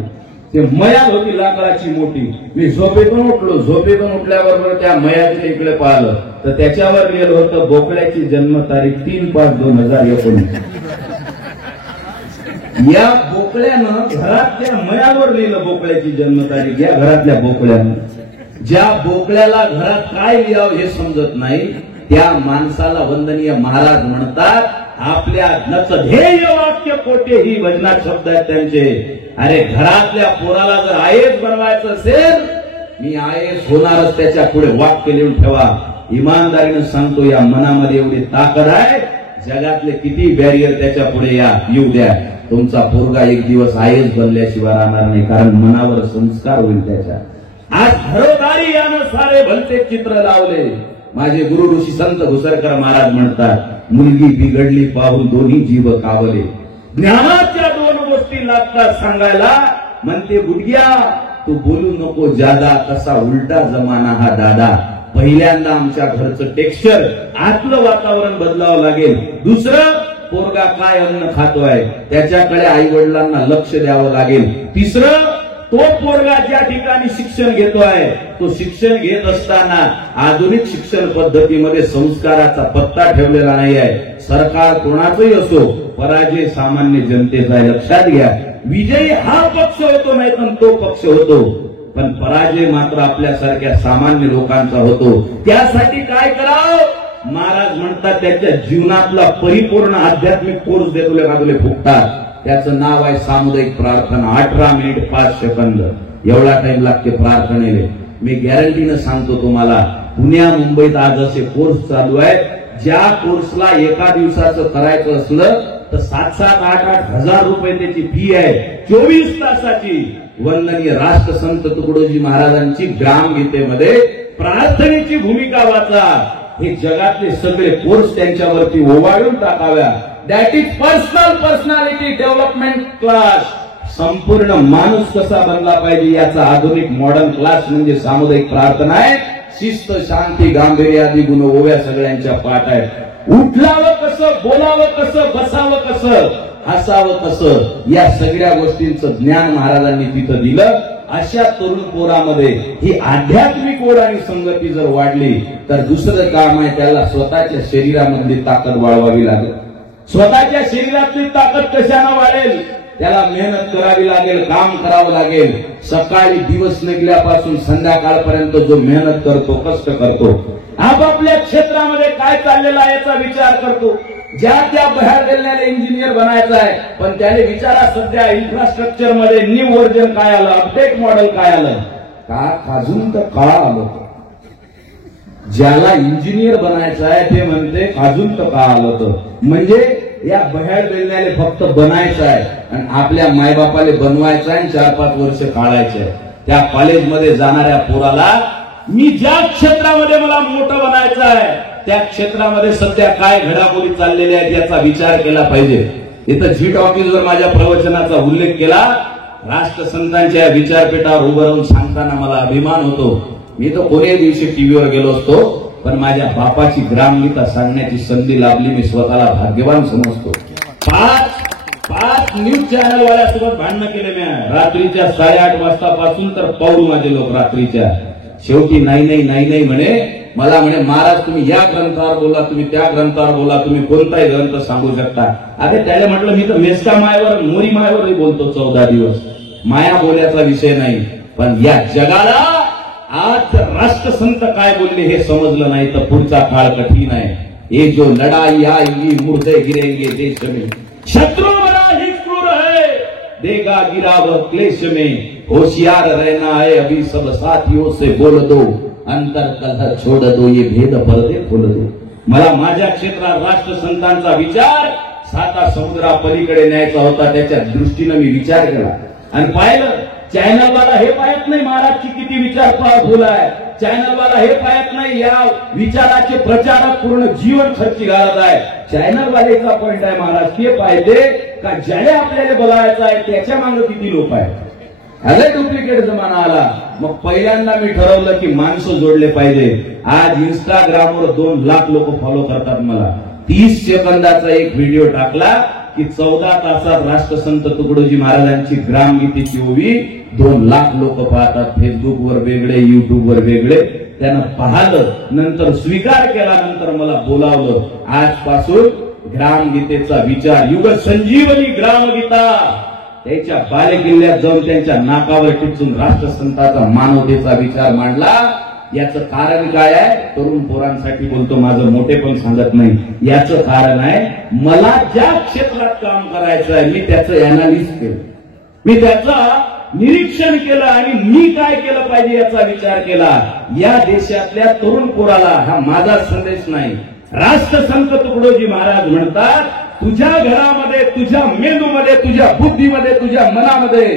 ते मयाल होती लाकडाची मोठी. मी झोपेतून उठलो, झोपेतून उठल्याबरोबर त्या मयाच्या इकडे पाहिलं तर त्याच्यावर लिहिलं होतं बोकड्याची जन्मतारीख 3/5/2019. या बोकड्यानं घरातल्या मयावर लिहिलं बोकड्याची जन्मतारीख. या घरातल्या बोकड्यानं, ज्या बोकड्याला घरात काय लिहावं हे समजत नाही, त्या माणसाला वंदनीय महाराज म्हणतात. आपल्या नचध्येय वाक्य कोठेही वजनात शब्द आहेत त्यांचे. अरे घरातल्या पोराला जर आयएस बनवायचं असेल, मी आयएस होणारच, त्याच्या पुढे वाक्य लिहून ठेवा. इमानदारीनं सांगतो, या मनामध्ये एवढी ताकद आहे, जगातले किती बॅरियर त्याच्या पुढे येऊ द्या, तुमचा पोरगा एक दिवस आयएस बनल्याशिवाय राहणार नाही, कारण मनावर संस्कार होईल त्याच्या. आज घरोदारी यानं सारे भलते चित्र लावले. माझे गुरु ऋषी संत घुसरकर महाराज म्हणतात, मुलगी बिघडली पाहून दोन्ही जीव कावले. ज्ञानाच्या 2 गोष्टी लागतात सांगायला. म्हणते गुडग्या तू बोलू नको जादा, कसा उलटा जमाना हा दादा. पहिल्यांदा आमच्या घरचं टेक्स्चर, आतलं वातावरण बदलावं लागेल. दुसरं, पोरगा काय अन्न खातोय त्याच्याकडे आई वडिलांना लक्ष द्यावं लागेल. तिसरं, तो पोरगा ज्या ठिकाणी शिक्षण घेतोय, तो शिक्षण घेत असताना आधुनिक शिक्षण पद्धतीमध्ये संस्काराचा पत्ता ठेवलेला नाही आहे. सरकार कोणाचंही असो, पराजय सामान्य जनतेचा आहे, लक्षात घ्या. विजयी हा पक्ष होतो नाही तर तो पक्ष होतो, पण पराजय मात्र आपल्यासारख्या सामान्य लोकांचा होतो. त्यासाठी काय करावं, महाराज म्हणतात त्याच्या जीवनातला परिपूर्ण आध्यात्मिक कोर्स देतोले कादुले फुकतात. त्याचं नाव आहे सामुदायिक प्रार्थना. 18 मिनिट 5 सेकंद एवढा टाइम लागते प्रार्थनेले. मी गॅरंटीनं सांगतो तुम्हाला, पुण्या मुंबईत आज असे कोर्स चालू आहेत, ज्या कोर्सला एका दिवसाचं करायचं असलं तर 7-7, 8-8 हजार रुपये त्याची फी आहे. 24 तासाची. वंदनीय राष्ट्रसंत तुकडोजी महाराजांची ग्रामगीतेमध्ये प्रार्थनेची भूमिका वाचा. हे जगातले सगळे कोर्स त्यांच्यावरती ओवाळून टाकाव्या. That is personality development class. संपूर्ण माणूस कसा बनला पाहिजे याचा आधुनिक मॉडर्न क्लास म्हणजे सामुदायिक प्रार्थना आहे. शिस्त, शांती, गांभीर्य आदी गुण ओव्या सगळ्यांच्या पाठ आहेत. उठलावं कसं, बोलावं कसं, बसावं कसं, हसावं कसं, या सगळ्या गोष्टींचं ज्ञान महाराजांनी तिथं दिलं. अशा तरुण पोरामध्ये ही आध्यात्मिक ओढ आणि संगती जर वाढली तर दुसरं काम आहे, त्याला स्वतःच्या शरीरामधली ताकद वाढवावी लागेल. स्वतःच्या शरीरातली ताकद कशानं वाढेल, त्याला मेहनत करावी लागेल, काम करावं लागेल. सकाळी दिवस निघल्यापासून संध्याकाळपर्यंत जो मेहनत करतो, कष्ट करतो, आपापल्या क्षेत्रामध्ये काय चाललेलं आहे याचा विचार करतो. ज्या त्या बाहेर गेलेल्या इंजिनियर बनायचा आहे, पण त्याने विचारा सध्या इन्फ्रास्ट्रक्चर मध्ये न्यू व्हर्जन काय आलं, अपडेट मॉडेल काय आलं का, अजून तर काळ आलं. ज्याला इंजिनियर बनायचं आहे ते म्हणते अजून तर का आलं. तर म्हणजे या बाहेर गेलेले फक्त बनायचं आहे आणि आपल्या मायबापाले बनवायचं आहे, 4-5 वर्ष काढायचे आहे. त्या कॉलेजमध्ये जाणाऱ्या पोराला मी ज्या क्षेत्रामध्ये मला मोठं बनायचं आहे त्या क्षेत्रामध्ये सध्या काय घडामोडी चाललेल्या आहेत याचा विचार केला पाहिजे. इथं झी टॉकीजवर माझ्या प्रवचनाचा उल्लेख केला. राष्ट्रसंतांच्या विचारपीठावर उभं राहून सांगताना मला अभिमान होतो. मी तर कोणत्याही दिवशी टीव्हीवर गेलो असतो, पण माझ्या बापाची ग्रामगीता सांगण्याची संधी लाभली. मी स्वतःला भाग्यवान समजतो. 5 न्यूज चॅनल वाल्यासोबत भांडणं केले मी रात्रीच्या 8:30 वाजतापासून तर पाऊल माझे लोक रात्रीच्या. शेवटी नाही म्हणे मला म्हणे महाराज तुम्ही या ग्रंथावर बोला, तुम्ही त्या ग्रंथावर बोला, तुम्ही कोणताही ग्रंथ सांगू शकता. अरे त्याला म्हटलं मी तर मेस्टा मायवर मोरी मायवरही बोलतो 14 दिवस. माया बोलायचा विषय नाही, पण या जगाला आज राष्ट्रसंत काय बोलले हे समजलं नाही तर पुढचा काळ कठीण आहे. ये जो लड़ाई आएगी मुर्दे गिरेंगे देश में, शत्रु बड़ा ही क्रूर है देगा गिरा वह क्लेश में, होशियार रहना है अभी सब साथियों से बोल दो, अंतर कलह छोड़ दो, ये भेद पर्दे खोल दो. मला माझ्या क्षेत्रात राष्ट्रसंतांचा विचार 7 समुद्रा पलीकडे न्यायचा होता. त्याच्या दृष्टीने मी विचार केला आणि पाहिलं चॅनलवाला हे पाहत नाही महाराजची किती विचार पावफुल आहे. चॅनलवाला हे पाहत नाही या विचाराचे प्रचारक पूर्ण जीवन खर्ची घालत आहे. चॅनलवालेचा पॉइंट आहे महाराज ते पाहिजे का ज्याने आपल्याला बोलायचं आहे त्याच्या मागे किती लोक आहेत. अरे डुप्लिकेट जमाना आला. मग पहिल्यांदा मी ठरवलं की माणसं जोडले पाहिजे. आज इंस्टाग्रामवर 2 लाख लोक फॉलो करतात मला. 30 सेकंदाचा एक व्हिडिओ टाकला की 14 तासात राष्ट्रसंत तुकडोजी महाराजांची ग्रामगीतेची ओवी 2 लाख लोक पाहतात. फेसबुकवर वेगळे, युट्यूबवर वेगळे. त्यानं पाहिलं, नंतर स्वीकार केला, नंतर मला बोलावलं. आजपासून ग्रामगीतेचा विचार युग संजीवनी ग्रामगीता त्याच्या बालेकिल्ल्यात जाऊन त्यांच्या नाकावर टिचून राष्ट्रसंताचा मानवतेचा विचार मांडला. याचं कारण काय आहे? तरुण पोरांसाठी बोलतो, माझं मोठेपण सांगत नाही. याचं कारण आहे मला ज्या क्षेत्रात काम करायचं आहे मी त्याचं अनालिसिस केलं, मी त्याचं निरीक्षण केलं आणि मी काय केलं पाहिजे याचा विचार केला. या देशातल्या तरुण पोराला हा माझा संदेश नाही. राष्ट्रसंत तुकडोजी महाराज म्हणतात तुझ्या घरामध्ये, तुझ्या मेंदूमध्ये, तुझ्या बुद्धीमध्ये, तुझ्या मनामध्ये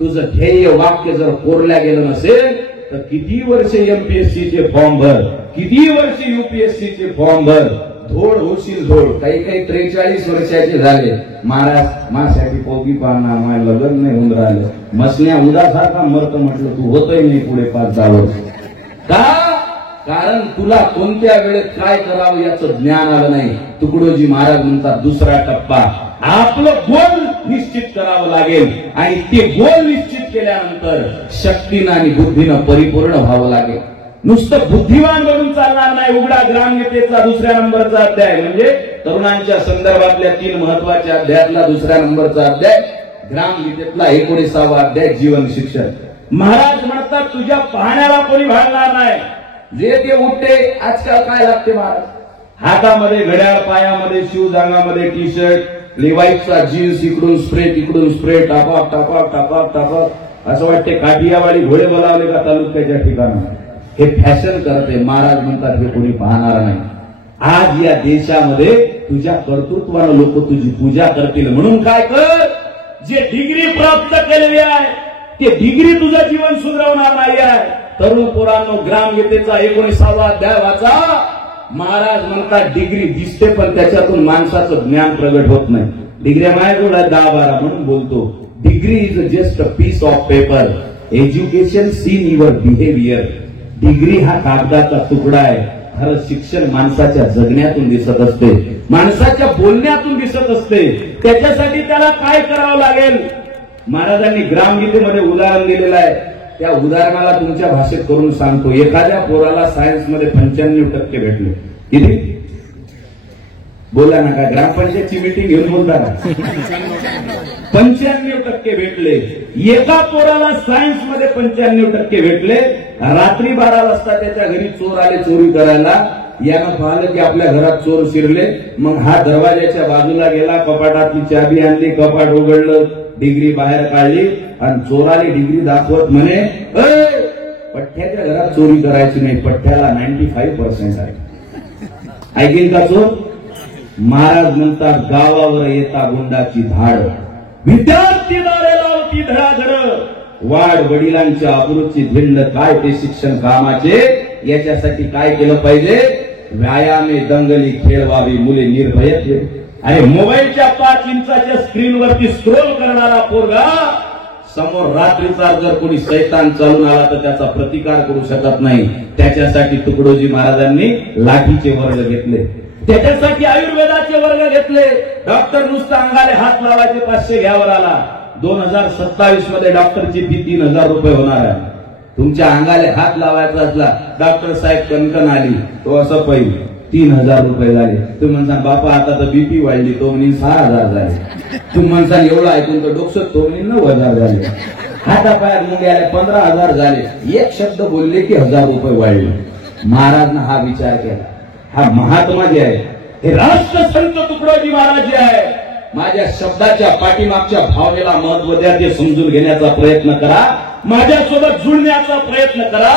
तुझं ध्येय वाक्य जर कोरल्या गेलं नसेल तर किती वर्ष एमपीएससीचे फॉर्म भर, किती वर्ष युपीएससीचे फॉर्म भर, धोड होशील धोड. काही 43 वर्षाचे झाले. महाराज माझ्यासाठी पोगी पाहणार, माझं लग्न नाही होऊन राहिलं, मसण्या उदासारखा मरत. म्हटलं तू होतही नाही पुढे 5-10 वर्ष. का? कारण तुला कोणत्या वेळेत काय करावं याचं ज्ञान आलं नाही. तुकडोजी महाराज म्हणतात दुसरा टप्पा आपलं गोल निश्चित करावं लागेल आणि ते गोल निश्चित केल्यानंतर शक्तीनं आणि बुद्धीनं परिपूर्ण व्हावं लागेल. नुसतं बुद्धिमान बनून चालणार नाही. उघडा ग्रामगीतेचा 2ऱ्या नंबरचा अध्याय म्हणजे तरुणांच्या संदर्भातल्या 3 महत्वाच्या अध्यायातला 2ऱ्या नंबरचा अध्याय ग्रामगीतेतला 19वा अध्याय जीवन शिक्षण. महाराज म्हणतात तुझ्या पाहण्याला कोणी भागणार नाही. जे ते उठते. आजकाल काय लागते महाराज? हातामध्ये घड्याळ, पायामध्ये शूज, अंगामध्ये टी शर्ट, लिवाईसचा जीन्स, इकडून स्प्रे तिकडून स्प्रे, टापाक टापाक टापाक टापाक. असं वाटते काठियावाडी घोडे बोलावले का तालुक्याच्या ठिकाणी. हे फॅशन करते. महाराज म्हणतात हे कोणी पाहणार नाही. आज या देशामध्ये तुझ्या कर्तृत्वानं लोक तुझी पूजा करतील. म्हणून काय कर, जे डिग्री प्राप्त केलेली आहे ते डिग्री तुझं जीवन सुधारवणार नाही आहे. तरुण पोरांनो ग्रामगीतेचा 19वा अध्याय वाचा. महाराज म्हणतात डिग्री दिसते पण त्याच्यातून माणसाचं ज्ञान प्रगट होत नाही. डिग्री माझ्याजवळ 10-12 म्हणून बोलतो. Degree is just a piece of paper, education seen your behaviour. Degree हा कागदाचा तुकडा आहे. खरं शिक्षण माणसाच्या जगण्यातून दिसत असते, माणसाच्या बोलण्यातून दिसत असते. त्याच्यासाठी त्याला काय करावं लागेल? महाराजांनी ग्रामगीतेमध्ये उदाहरण दिलेलं आहे. त्या उदाहरणाला तुमच्या भाषेत करून सांगतो. एखाद्या पोराला सायन्समध्ये 95% भेटले. किती? बोला ना, का ग्रामपंचायतची मीटिंग घेऊन बोलता का? 95% भेटले. एका पोराला सायन्समध्ये 95% भेटले. रात्री 12 वाजता त्याच्या घरी चोर आले चोरी करायला. यानं पाहिलं की आपल्या घरात चोर शिरले. मग हा दरवाजाच्या बाजूला गेला, कपाटातली चाबी आणली, कपाट उघडलं, डिग्री बाहेर काढली आणि चोराली डिग्री दाखवत म्हणे पठ्ठ्याच्या घरात चोरी करायची नाही, पठ्ठ्याला 95% आहे. ऐकेल का चोर? महाराज म्हणतात गावावर येता गुंडाची धाड, विद्यार्थी दारे लावती धडाधड, वाढ वडिलांच्या अब्रूची धिंड, काय ते शिक्षण कामाचे. याच्यासाठी काय केलं पाहिजे? व्यायामे दंगली खेळवावी, मुले निर्भय. अरे मोबाईलच्या 5 इंचाच्या स्क्रीनवरती स्क्रोल करणारा पोरगा समोर रात्रीचा जर कोणी शैतान चालून आला तर त्याचा प्रतिकार करू शकत नाही. त्याच्यासाठी तुकडोजी महाराजांनी लाठीचे वर्ग घेतले. त्याच्यासाठी आयुर्वेदाचे वर्ग घेतले. डॉक्टर नुसतं अंगाले हात लावायचे 500 घ्यावर आला. 2027 मध्ये डॉक्टरची फी 3000 रुपये होणार आहे. तुमच्या अंगाला हात लावायचा असला, डॉक्टर साहेब कणकण आली, तो असं पहिली 3000 रुपये झाले. तुम्ही म्हणता बापा आता तर बीपी वाढली, तो म्हणे 6000 झाले. तुम्ही म्हणता एवढं ऐकून तर डोकं, तो म्हणे 9000 झाले. हातापायात मुंग्याला 15000 झाले. एक शब्द बोलले की 1000 रुपये वाढले. महाराजनं हा विचार केला. हा महात्मा जे आहे, हे राष्ट्रसंत तुकडोजी महाराज जे आहे, माझ्या शब्दाच्या पाठीमागच्या भावनेला महत्व द्या, ते समजून घेण्याचा प्रयत्न करा, माझ्यासोबत जुळण्याचा प्रयत्न करा.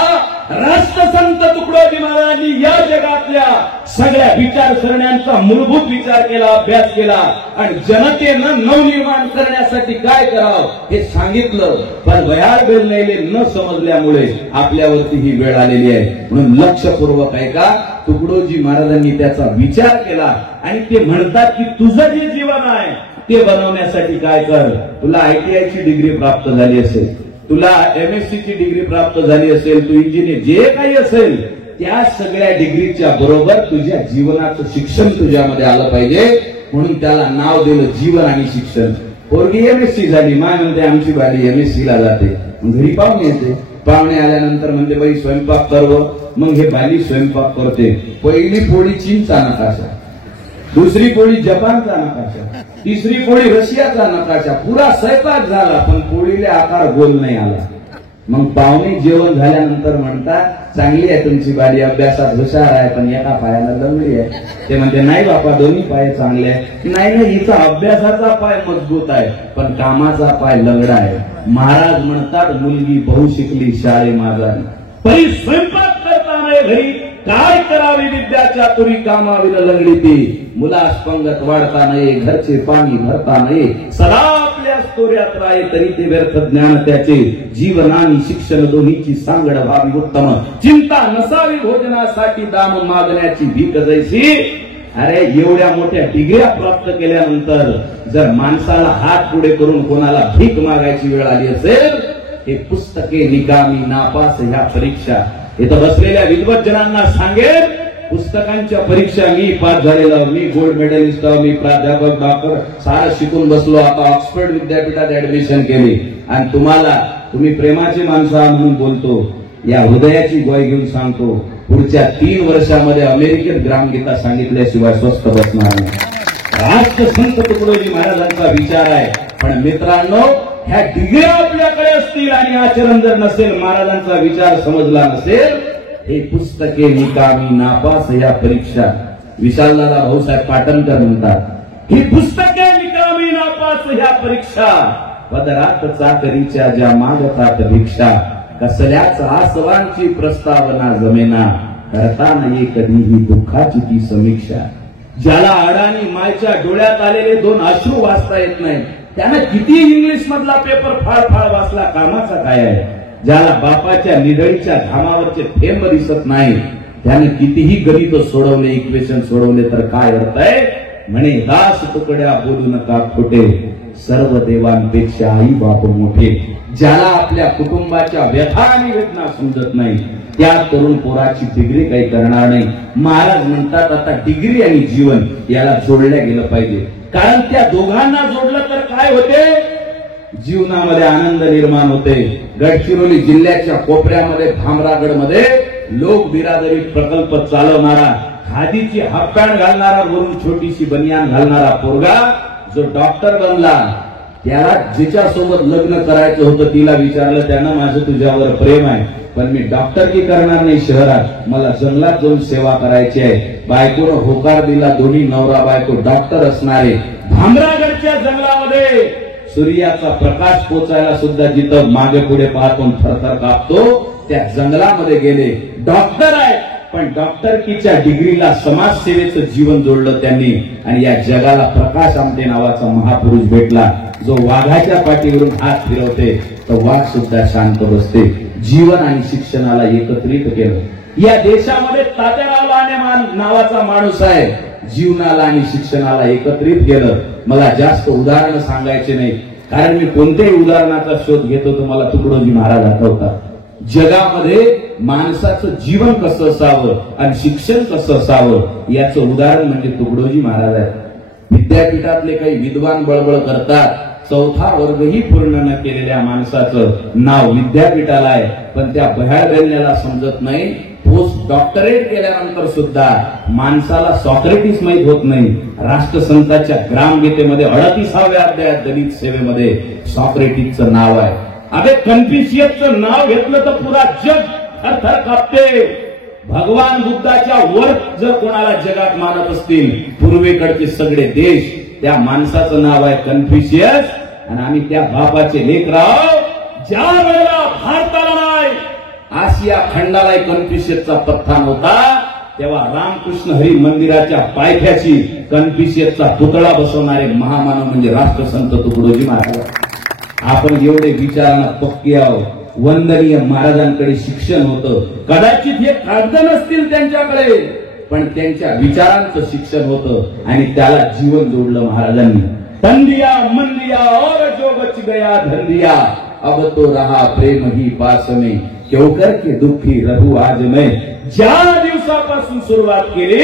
राष्ट्रसंत तुकडोजी महाराजांनी या जगातल्या सगळ्या विचारसरण्यांचा मूलभूत विचार केला, अभ्यास केला आणि जनतेनं नवनिर्माण करण्यासाठी काय करावं हे सांगितलं. पण भयार बेलनेले न समजल्यामुळे आपल्यावरती ही वेळ आलेली आहे. म्हणून लक्षपूर्वक ऐका, तुकडोजी महाराजांनी त्याचा विचार केला आणि ते म्हणतात की तुझं जे जीवन आहे ते बनवण्यासाठी काय कर. तुला ITI ची डिग्री प्राप्त झाली असेल, तुला MSc ची डिग्री प्राप्त झाली असेल, तू इंजिनियर जे काही असेल, त्या सगळ्या डिग्रीच्या बरोबर तुझ्या जीवनाचं शिक्षण तुझ्यामध्ये आलं पाहिजे. म्हणून त्याला नाव दिलं जीवन आणि शिक्षण. पोरगी MSc झाली, माय म्हणते आमची बाली MSc ला जाते. घरी पाहुणे येते, पाहुणे आल्यानंतर म्हणते बाई स्वयंपाक करव. मग हे बाली स्वयंपाक करते. पहिली पोळी चीनचा नकाशा, दुसरी पोळी जपानचा नकाशा, तिसरी पोळी रशियाचा नकाशा. पुरा स्वयंपाक झाला पण पोळीला आकार गोल नाही आला. मग पाहुणे जेवण झाल्यानंतर म्हणतात चांगली आहे तुमची बाली, अभ्यासात हुशार आहे, पण एका पायाला लंगडी आहे. ते म्हणते नाही बापा दोन्ही पाय चांगले आहे. नाही नाही, हिचा अभ्यासाचा पाय मजबूत आहे पण कामाचा पाय लंगडा आहे. महाराज म्हणतात मुलगी बहु शिकली शाळे माझा, परी स्वयंपाक करता नाही घरी, काय करावी विद्याच्या तुरी कामाविल लंगडी ती. मुलास पंगत वाढता नये, घरचे पाणी भरता नये, सदा आपल्या स्तोऱ्यात राहे तरी ते व्यर्थ ज्ञान त्याचे. जीवन आणि शिक्षण दोन्हीची सांगड व्हावी उत्तम, चिंता नसावी भोजनासाठी दाम मागण्याची भीक जैसी. अरे एवढ्या मोठ्या डिग्र्या प्राप्त केल्यानंतर जर माणसाला हात पुढे करून कोणाला भीक मागायची वेळ आली असेल, हे पुस्तके निकामी नापास ह्या परीक्षा. इथं बसलेल्या विद्वत जनांना सांगेल, पुस्तकांच्या परीक्षा मी पास झालेलो, मी गोल्ड मेडलिस्ट, मी प्राध्यापक डॉक्टर सारं शिकून बसलो, आता ऑक्सफर्ड विद्यापीठात ऍडमिशन केली आणि तुम्ही प्रेमाची माणसं म्हणून बोलतो. या हृदयाची ग्वाही घेऊन सांगतो, पुढच्या 3 वर्षामध्ये अमेरिकेत ग्रामगीता सांगितल्याशिवाय स्वस्थ बसणार नाही. राष्ट्रसंत तुकडोजी महाराजांचा विचार आहे. पण मित्रांनो, ह्या डिग्र्या आपल्याकडे असतील आणि आचरण जर नसेल, महाराजांचा विचार समजला नसेल, हे पुस्तके निकामी नापास या परीक्षा. विशालदादा भाऊसाहेब पाटणकर म्हणतात, ही पुस्तके निकामी नापास ह्या परीक्षा, पदरात चाकरीच्या ज्या मागतात भिक्षा, कसल्याच आसवांची प्रस्तावना जमेना, करता नये कधीही दुःखाची ती समीक्षा. ज्याला अडाणी मायच्या डोळ्यात आलेले 2 अश्रू वाचता येत नाही, त्यानं किती इंग्लिश मधला पेपर फाळ वाचला, कामाचा काय आहे. ज्याला बापाच्या निधळीच्या घामावरचे थेंब दिसत नाही, त्याने कितीही गणित सोडवले, इक्वेशन सोडवले तर काय अर्थ आहे. म्हणे दास तुकड्या बोलू नका खोटे, सर्व देवांपेक्षा आई बाप मोठे. ज्याला आपल्या कुटुंबाच्या व्यथा आणि वेदना समजत नाही, त्या तरुण पोराची डिग्री काही करणार नाही. महाराज म्हणतात आता डिग्री आणि जीवन याला जोडल्या गेलं पाहिजे. कारण त्या दोघांना जोडलं तर काय होते, जीवनामध्ये आनंद निर्माण होते. गडचिरोली जिल्ह्याच्या कोपऱ्यामध्ये भामरागडमध्ये लोक बिरादरी प्रकल्प चालवणारा, खादीची हाफ पॅन्ट घालणारा, वरून छोटीशी बनियान घालणारा पोरगा जो डॉक्टर बनला, त्याला जिच्यासोबत लग्न करायचं होतं तिला विचारलं त्यानं, माझं तुझ्यावर प्रेम आहे पण मी डॉक्टरकी करणार नाही शहरात, मला जंगलात जाऊन सेवा करायची आहे. बायकोनं होकार दिला, दोन्ही नवरा बायको डॉक्टर असणारे. भामरागडच्या जंगलामध्ये सूर्याचा प्रकाश पोचायला सुद्धा जिथं मागे पुढे पाहतो थरथर कापतो, त्या जंगलामध्ये गेले. डॉक्टर आहे पण डॉक्टरकीच्या डिग्रीला समाजसेवेचं जीवन जोडलं त्यांनी आणि या जगाला प्रकाश आमटे नावाचा महापुरुष भेटला, जो वाघाच्या पाठीवरून हात फिरवते तर वाघ सुद्धा शांत बसते. जीवन आणि शिक्षणाला एकत्रित केलं. या देशामध्ये तात्याराव लांडे नावाचा माणूस आहे, जीवनाला आणि शिक्षणाला एकत्रित केलं. मला जास्त उदाहरण सांगायचे नाही, कारण मी कोणत्याही उदाहरणाचा शोध घेतो तर मला तुकडोजी महाराज आठवतात. जगामध्ये माणसाचं जीवन कसं असावं आणि शिक्षण कसं असावं याचं उदाहरण म्हणजे तुकडोजी महाराज आहेत. विद्यापीठातले काही विद्वान बळबळ करतात 4था वर्गही पूर्ण न केलेल्या माणसाचं नाव विद्यापीठाला आहे, पण त्या बह्याळगल्याला समजत नाही पोस्ट डॉक्टरेट केल्यानंतर सुद्धा माणसाला सॉक्रेटिस माहित होत नाही. राष्ट्रसंताच्या ग्रामगीतेमध्ये 38व्या अध्यायात दलित सेवेमध्ये सॉक्रेटिसचं नाव आहे. अबे कन्फ्युशियसचं नाव घेतलं तर पुरा जग थरथर कापते. भगवान बुद्धाच्या वर जर कोणाला जगात मानत असतील पूर्वेकडचे सगळे देश, त्या माणसाचं नाव आहे कन्फ्युशियस. आणि आम्ही त्या बापाचे लेकर आहोत. ज्या वेळेला भारताला नाही आशिया खंडाला कन्फ्युशियसचा पत्ता नव्हता, तेव्हा रामकृष्ण हरी मंदिराच्या पायथ्याशी कन्फ्युशियसचा पुतळा बसवणारे महामानव म्हणजे राष्ट्रसंत तुकडोजी महाराज. आपण एवढे विचारांना पक्के आहोत. वंदनीय महाराजांकडे शिक्षण होतं. कदाचित हे कागद नसतील त्यांच्याकडे, पण त्यांच्या विचारांचं शिक्षण होतं आणि त्याला जीवन जोडलं महाराजांनी. तन दिया मन दिया और जो बच गया धन दिया, अब तो रहा प्रेम ही पास में, क्यों करके दुःखी रहू आज मैं. ज्या दिवसापासून सुरुवात केली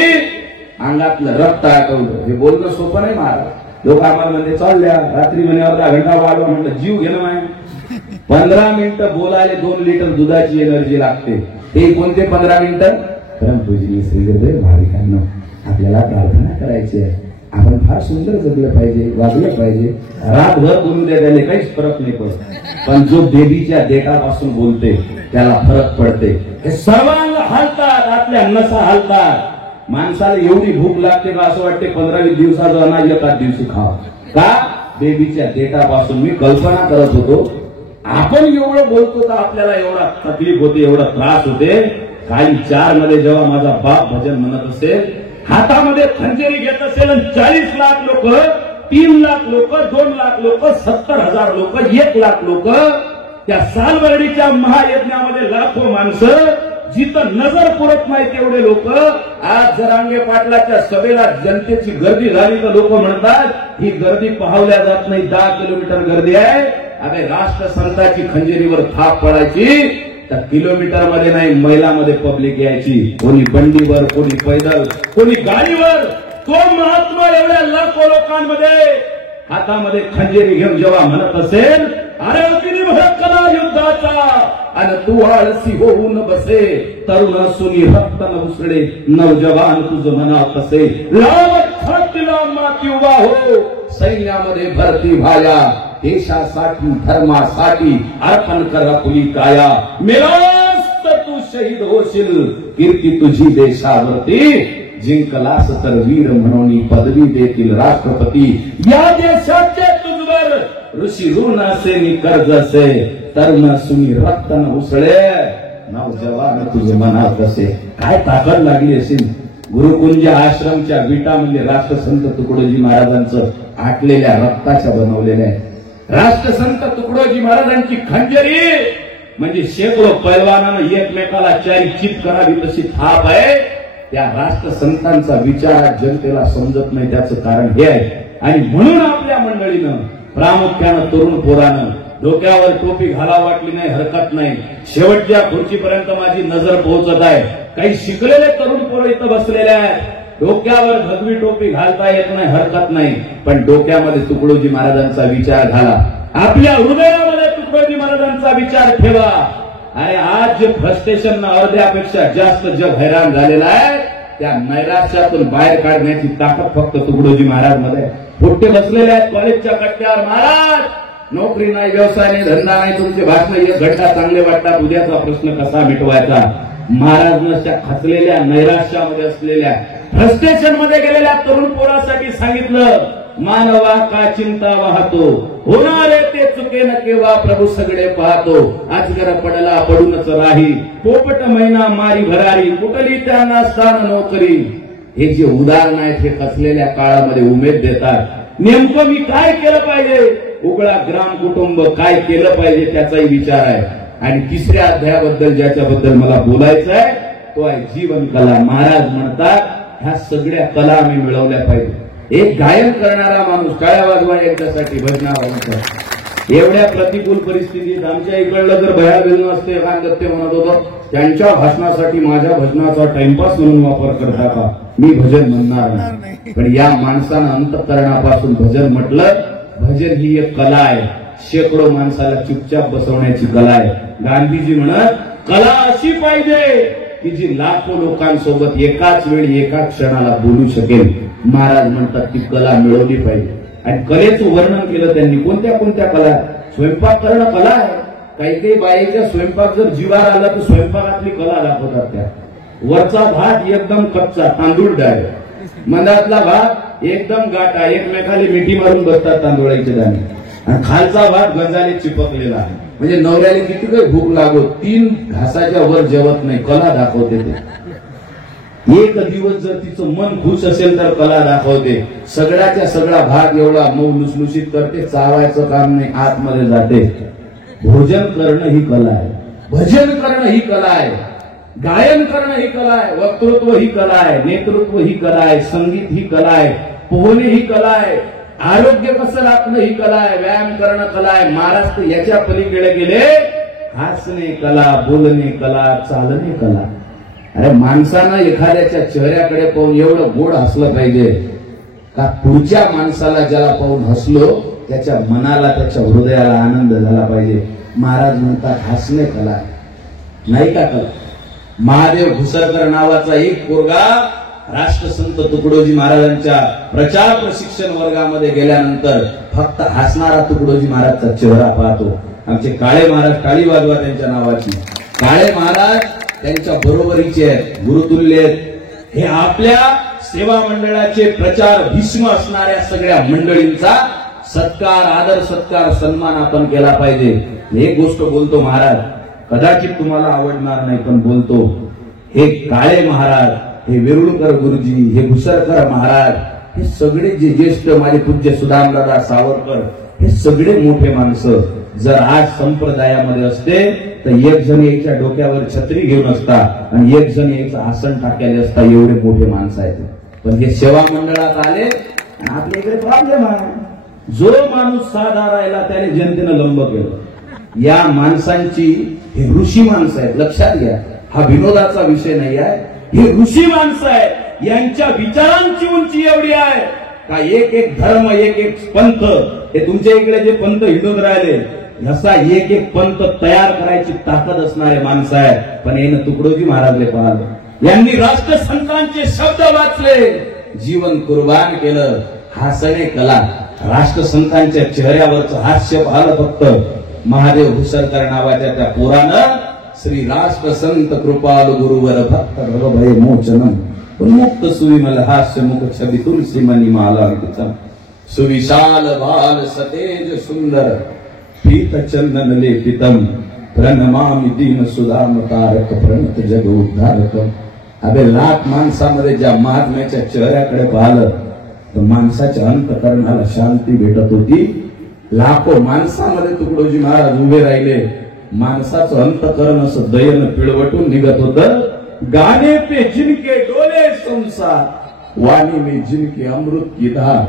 अंगातलं रक्त आटवलं. हे बोलणं सोपं नाही महाराज. लोक आम्हाला म्हणते चालल्या रात्री म्हणे अर्धा घंटा वाढवा, म्हटलं जीव घेणं माय. 15 मिनिटं बोलायला 2 लिटर दुधाची एनर्जी लागते. ते कोणते 15 मिनिटं? परमपूजनीय श्री गुरुदेव भाविकांनो, आपल्याला प्रार्थना करायची आहे. आपण फार सुंदर जगलं पाहिजे, वागलं पाहिजे. रातभर बोलून द्यायला काहीच फरक नाही पडत, पण जो बेबीच्या देठापासून बोलते त्याला फरक पडते. हे सर्वांग हालतात, आतल्या नसा हालतात. माणसाला एवढी भूक लागते का असं वाटते 15-20 दिवसाचं अनाज एकाच दिवशी खावं का? बेबीच्या देठापासून. मी कल्पना करत होतो आपण एवढं बोलतो तर आपल्याला एवढा तकलीफ होते, एवढा त्रास होते. काही 4 मध्ये जेव्हा माझा बाप भजन म्हणत असेल, हातामध्ये खंजेरी घेत असेल आणि 40 लाख लोक, 3 लाख लोक, 2 लाख लोक, 70,000 लोक, 1 लाख लोक, त्या सालबर्डीच्या महायज्ञामध्ये लाखो माणसं, जिथं नजर पुरत नाही तेवढे लोक. आज जरांगे पाटलाच्या सभेला जनतेची गर्दी झाली तर लोक म्हणतात ही गर्दी पाहवल्या जात नाही, 10 किलोमीटर गर्दी आहे. अरे राष्ट्रसंताची खंजेरीवर थाप पडायची तर किलोमीटर मध्ये नाही मैलामध्ये पब्लिक यायची. कोणी बंडीवर, कोणी पैदल, कोणी गाडीवर. तो महात्मा एवढ्या लाखो लोकांमध्ये हातामध्ये खंजेरी घेऊन जेव्हा म्हणत असेल, अरे किती भडकला युद्धाचा आणि तू आळसी होऊन बसे, तरुण सुनी रक्त न उसळे, नवजवान तुझ मना कसे. लावत छातीला माती उभा हो, सैन्यामध्ये भरती व्हाया, देशासाठी धर्मासाठी अर्पण कर आपली काया. मेलास तर तू शहीद होशील, कीर्ती तुझी देशावरती, जिंकलास तर वीर म्हणून पदवी देतील राष्ट्रपती. या देशाचे तुझवर ऋषी ऋण असे नि कर्ज असे, तरुण सुनी रक्त न उसळे, नवजवान तुझ मनात असे. काय ताकद लागली असेल. गुरुकुंज आश्रमच्या विटा म्हणजे राष्ट्रसंत तुकडोजी महाराजांचं आटलेल्या रक्ताच्या बनवलेल्या आहे. राष्ट्रसंत तुकडोजी महाराजांची खंजरी म्हणजे शेकडो पैलवानानं एकमेकाला चारी चित करावी तशी थाप आहे. त्या राष्ट्रसंतांचा विचार जनतेला समजत नाही. त्याचं कारण हे आहे. आणि म्हणून आपल्या मंडळीनं प्रामुख्यानं तरुण पोरानं डोक्यावर टोपी घाला वाटली नाही हरकत नाही. शेवटच्या खुर्चीपर्यंत माझी नजर पोहोचत आहे. काही शिकलेले तरुण पोरं इथं बसलेले आहेत. डोक्यावर भगवी टोपी घालता येत नाही हरकत नाही, पण डोक्यामध्ये तुकडोजी महाराजांचा विचार घाला. आपल्या हृदयामध्ये तुकडोजी महाराजांचा विचार ठेवा. आणि आज जे फ्रस्ट्रेशन अर्ध्यापेक्षा जास्त जग हैराण झालेला आहे, त्या नैराश्यातून बाहेर काढण्याची ताकद फक्त तुकडोजी महाराज मध्ये. पोट्टे बसलेले आहेत कॉलेजच्या कट्ट्यावर. महाराज नोकरी नाही, व्यवसाय नाही, धंदा नाही, तुमचे भाषण एक घंटा चांगले वाटतात, उद्याचा प्रश्न कसा मिटवायचा. महाराजांच्या खचलेल्या नैराश्यामध्ये असलेल्या फ्रस्ट्रेशन मध्ये गेलेल्या तरुण पोरासाठी सांगितलं, मानवा का चिंता वाहतो, होणारे ते चुके न केव्हा प्रभू सगळे पाहतो. आजगर पडला पडूनच राही, पोपट महिना मारी भरारी, कुठली त्यांना स्थान नोकरी. हे जे उदाहरण आहेत हे खचलेल्या काळामध्ये उमेद देतात. नेमकं मी काय केलं पाहिजे, उघडा ग्राम कुटुंब काय केलं पाहिजे त्याचाही विचार आहे. आणि 3ऱ्या अध्यायाबद्दल ज्याच्याबद्दल मला बोलायचं आहे तो आहे जीवन कला. महाराज म्हणतात ह्या सगळ्या कला आम्ही मिळवल्या पाहिजे. एक गायन करणारा माणूस टाळ्या वाजवा यांच्यासाठी भजनावांचा. एवढ्या प्रतिकूल परिस्थितीत आमच्या इकडलं जर भया बिलणं असते एखादत्ते म्हणत होतं, त्यांच्या भाषणासाठी माझ्या भजनाचा टाइमपास म्हणून वापर करता का, मी भजन म्हणणार नाही. पण या माणसानं अंतःकरणापासून भजन म्हटलं भजन ही एक कला आहे. शेकडो माणसाला चुपचाप बसवण्याची कला आहे. गांधीजी म्हणत कला अशी पाहिजे की जी लाखो लोकांसोबत एकाच वेळी एका क्षणाला बोलू शकेल. महाराज म्हणतात ती कला मिळवली पाहिजे. आणि कलेचं वर्णन केलं त्यांनी. कोणत्या कोणत्या कला? स्वयंपाक करणं कला आहे. काही काही बाईच्या स्वयंपाक जर जीवार आला तर स्वयंपाकातली कला दाखवतात. त्या वरचा भात एकदम कच्चा, तांदूळ डाळ, मधातला भात एकदम गाठा, एकमेकाला मिठी मारून बसतात तांदूळाचे दाणे, आणि खालचा भात गंजाने चिपकलेला आहे. म्हणजे नवऱ्याला किती काही भूक लागो, 3 घासाच्या वर जेवत नाही. कला दाखवते ते. एक दिवस जर तिचं मन खुश असेल तर कला दाखवते. सगळ्याच्या सगळा भात एवढा मऊ लुसलुसीत करते, चावायचं काम नाही, आतमध्ये जाते. भोजन करणं ही कला आहे. भजन करणं ही कला आहे. गायन करणं ही कला आहे. वक्तृत्व ही कला आहे. नेतृत्व ही कला आहे. संगीत ही कला आहे. पोहणे ही कला आहे. आरोग्य कसं राखणं ही कला आहे. व्यायाम करणं कला आहे. महाराज तर याच्या पलीकडे गेले. हसणे कला, बोलणे कला, चालणे कला. अरे माणसानं एखाद्याच्या चेहऱ्याकडे पाहून एवढं गोड हसलं पाहिजे का पुढच्या माणसाला ज्याला पाहून हसलो त्याच्या मनाला, त्याच्या हृदयाला आनंद झाला पाहिजे. महाराज म्हणतात हसणे कला नाही का कला. महादेव घुसरकर नावाचा एक पोरगा राष्ट्रसंत तुकडोजी महाराजांच्या प्रचार प्रशिक्षण वर्गामध्ये गेल्यानंतर फक्त हसणारा तुकडोजी महाराजचा चेहरा पाहतो. आमचे काळे महाराज, काळी वाजवा त्यांच्या नावाची, काळे महाराज त्यांच्या बरोबरीचे आहेत, गुरुतुल्य आहेत. हे आपल्या सेवा मंडळाचे प्रचार भीष्म असणाऱ्या सगळ्या मंडळींचा सत्कार, आदर सत्कार, सन्मान आपण केला पाहिजे. एक गोष्ट बोलतो महाराज, कदाचित तुम्हाला आवडणार नाही पण बोलतो. हे काळे महाराज, हे वेरुळकर गुरुजी, हे घुसरकर महाराज, हे सगळे जे ज्येष्ठ माझे पूज्य सुदामदादा सावरकर, हे सगळे मोठे माणसं जर आज संप्रदायामध्ये असते तर एक जण याच्या डोक्यावर छत्री घेऊन असता आणि एक जण याचं आसन टाकले असता. एवढे मोठे माणसं आहेत. पण हे सेवा मंडळात आले आणि आपल्या इकडे प्रॉब्लेम आहे. जो माणूस साधा राहिला त्याने जनतेनं लंब केलं. या माणसांची हे ऋषी माणसं आहेत, लक्षात घ्या. हा विनोदाचा विषय नाही आहे. हे ऋषी माणसं आहेत. यांच्या विचारांची उंची एवढी आहे का एक एक धर्म, एक एक पंथ, हे तुमच्या इकडे जे पंथ हिंदूत राहिले असा एक एक पंथ तयार करायची ताकद असणारे माणसं आहेत. पण यानं तुकडोजी महाराजले पाहिलं. यांनी राष्ट्रसंतांचे शब्द वाचले, जीवन कुर्बान केलं. हसणे कला. राष्ट्रसंतांच्या चेहऱ्यावरचं हास्य पाहिलं फक्त महादेव घुसरकर नावाच्या त्या पोरानं. श्री राष्ट्रसंत कृपाल गुरुवर भक्त भय मोचनम उन्मुक्त सुविमल हास्य मुख छबि तुलसी मनी माला सुविशाल बाल सतेज सुंदर पीत चंदन लेपितम प्रणमामि दीन सुधाम तारक प्रणत जग उद्धारकम. अबे लाख माणसामध्ये ज्या महात्म्याच्या चेहऱ्याकडे पाहिलं तर माणसाच्या अंतकरणाला शांती भेटत होती. लाखो माणसामध्ये तुकडोजी महाराज उभे राहिले. माणसाचं अंतकरण असं दयेनं पिळवटून निघत होतं. गाने पे जिनके डोले संसार, वाणी में जिनके अमृत की धार,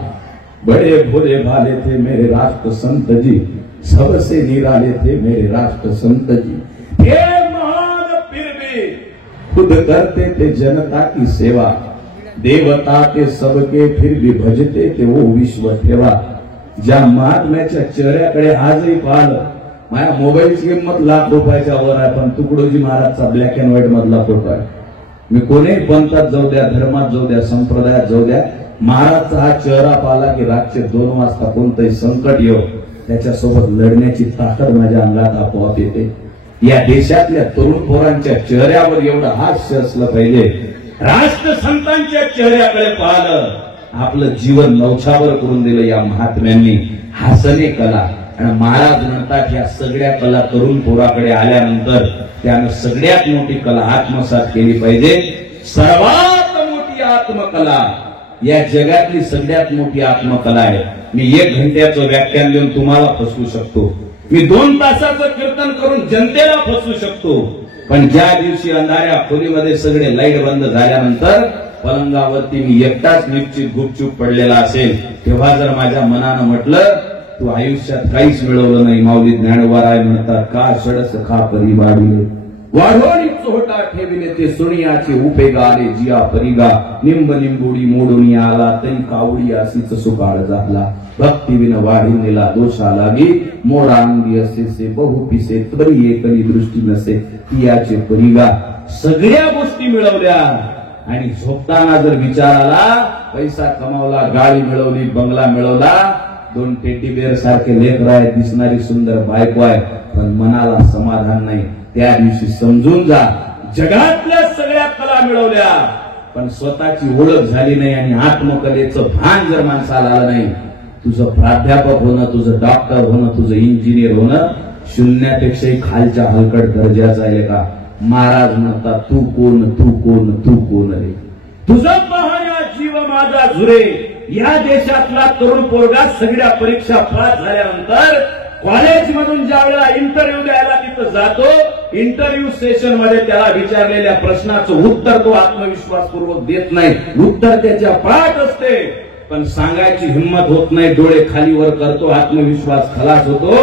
बड़े भोले भाले थे मेरे राष्ट्र संत जी, सबसे निराले थे मेरे राष्ट्र संत जी. हे महान फिर भी खुद करते थे जनता की सेवा, देवता के सबके फिर भी भजते थे वो विश्व ठेवा. ज्या महात्म्याच्या चेहऱ्याकडे आजही पाहिलं. माझ्या मोबाईलची किंमत ₹1,00,000 वर आहे, पण तुकडोजी महाराजचा ब्लॅक अँड व्हाईट मधला फोटो आहे. मी कोणीही पंथात जाऊ द्या, धर्मात जाऊ द्या, संप्रदायात जाऊ द्या, महाराजचा हा चेहरा पाहिला की रातचे 2 वाजता कोणतंही संकट येऊ त्याच्यासोबत लढण्याची ताकद माझ्या अंगात आपोआप येते. या देशातल्या तरुण पोरांच्या चेहऱ्यावर एवढं हास्य असलं पाहिजे. राष्ट्रसंतांच्या चेहऱ्याकडे पाहिलं. आपलं जीवन नवछावर करून दिलं या महात्म्यांनी. हसणे कला. आणि महाराज म्हणतात या सगळ्या कला तरुण पोराकडे आल्यानंतर त्यानं सगळ्यात मोठी कला आत्मसात केली पाहिजे. सर्वात मोठी आत्मकला या जगातली सगळ्यात मोठी आत्मकला आहे. मी 1 घंट्याचं व्याख्यान देऊन तुम्हाला फसवू शकतो. मी 2 तासाचं कीर्तन करून जनतेला फसवू शकतो. पण ज्या दिवशी अंधाऱ्या खोलीमध्ये सगळे लाईट बंद झाल्यानंतर पलंगावरती मी एकटाच निश्चित गुपचूप पडलेला असेल, तेव्हा जर माझ्या मनानं म्हटलं तू आयुष्यात काहीच मिळवलं नाही, माऊली ज्ञानोबा राय म्हणतात का षडस खा परिवाडी वाढोळी चोहटा ठेविले ते सोनियाचे उपेगा रे जिया परिगा निंब निंबुडी मोडून आला तरी कावडी असीच सुकाळ झाला भक्ती विन वाढिलेला दोषा लागे मोडा अंगी असे बहु पिसे तरी एकली दृष्टी नसे याचे परिगा सगळ्या गोष्टी मिळवल्या आणि झोपताना जर विचार आला पैसा कमावला गाडी मिळवली बंगला मिळवला 2 टेडी बेअर सारखे लेकर आहेत दिसणारी सुंदर बायको आहे पण मनाला समाधान नाही त्या दिवशी समजून जा जगातल्या सगळ्या कला मिळवल्या पण स्वतःची ओळख झाली नाही आणि आत्मकलेचं भान जर माणसाला आलं नाही तुझं प्राध्यापक होणं तुझं डॉक्टर होणं तुझं इंजिनियर होणं शून्यापेक्षाही खालच्या हलकट दर्जाचं आहे का महाराज म्हणतात तू कोण तू कोण तू कोण रे तुझं पाहण्या जीव माझा झुरे या देशातला तरुण पोरगा सगळ्या परीक्षा पास झाल्यानंतर कॉलेजमधून ज्या वेळेला इंटरव्ह्यू द्यायला तिथं जातो इंटरव्ह्यू सेशन मध्ये त्याला विचारलेल्या प्रश्नाचं उत्तर तो आत्मविश्वासपूर्वक देत नाही उत्तर त्याच्या पाठ असते पण सांगायची हिंमत होत नाही डोळे खाली वर करतो आत्मविश्वास खलास होतो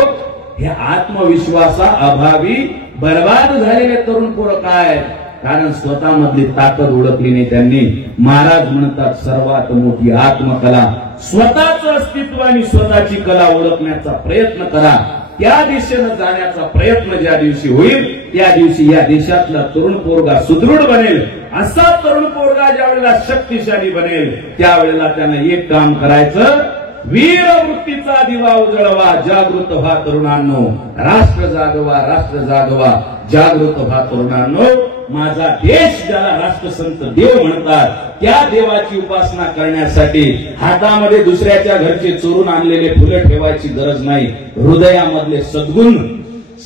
हे आत्मविश्वासा अभावी बर्बाद झालेले तरुण पोरं काय कारण स्वतःमधली ताकद ओळखली नाही त्यांनी महाराज म्हणतात सर्वात मोठी आत्मकला स्वतःच अस्तित्व आणि स्वतःची कला ओळखण्याचा प्रयत्न करा त्या दिशेनं जाण्याचा प्रयत्न ज्या दिवशी होईल त्या दिवशी या देशातला तरुण पोरगा सुदृढ बनेल असा तरुण पोरगा ज्या वेळेला शक्तिशाली बनेल त्यावेळेला त्यानं एक काम करायचं वीर वृत्तीचा दिवा उजळवा जागृत व्हा तरुणांनो राष्ट्र जागवा जागृत व्हा तरुणांनो माझा देश ज्याला राष्ट्रसंत देव म्हणतात त्या देवाची उपासना करण्यासाठी हातामध्ये दुसऱ्याच्या घरचे चोरून आणलेले फुलं ठेवायची गरज नाही हृदयामधले सद्गुण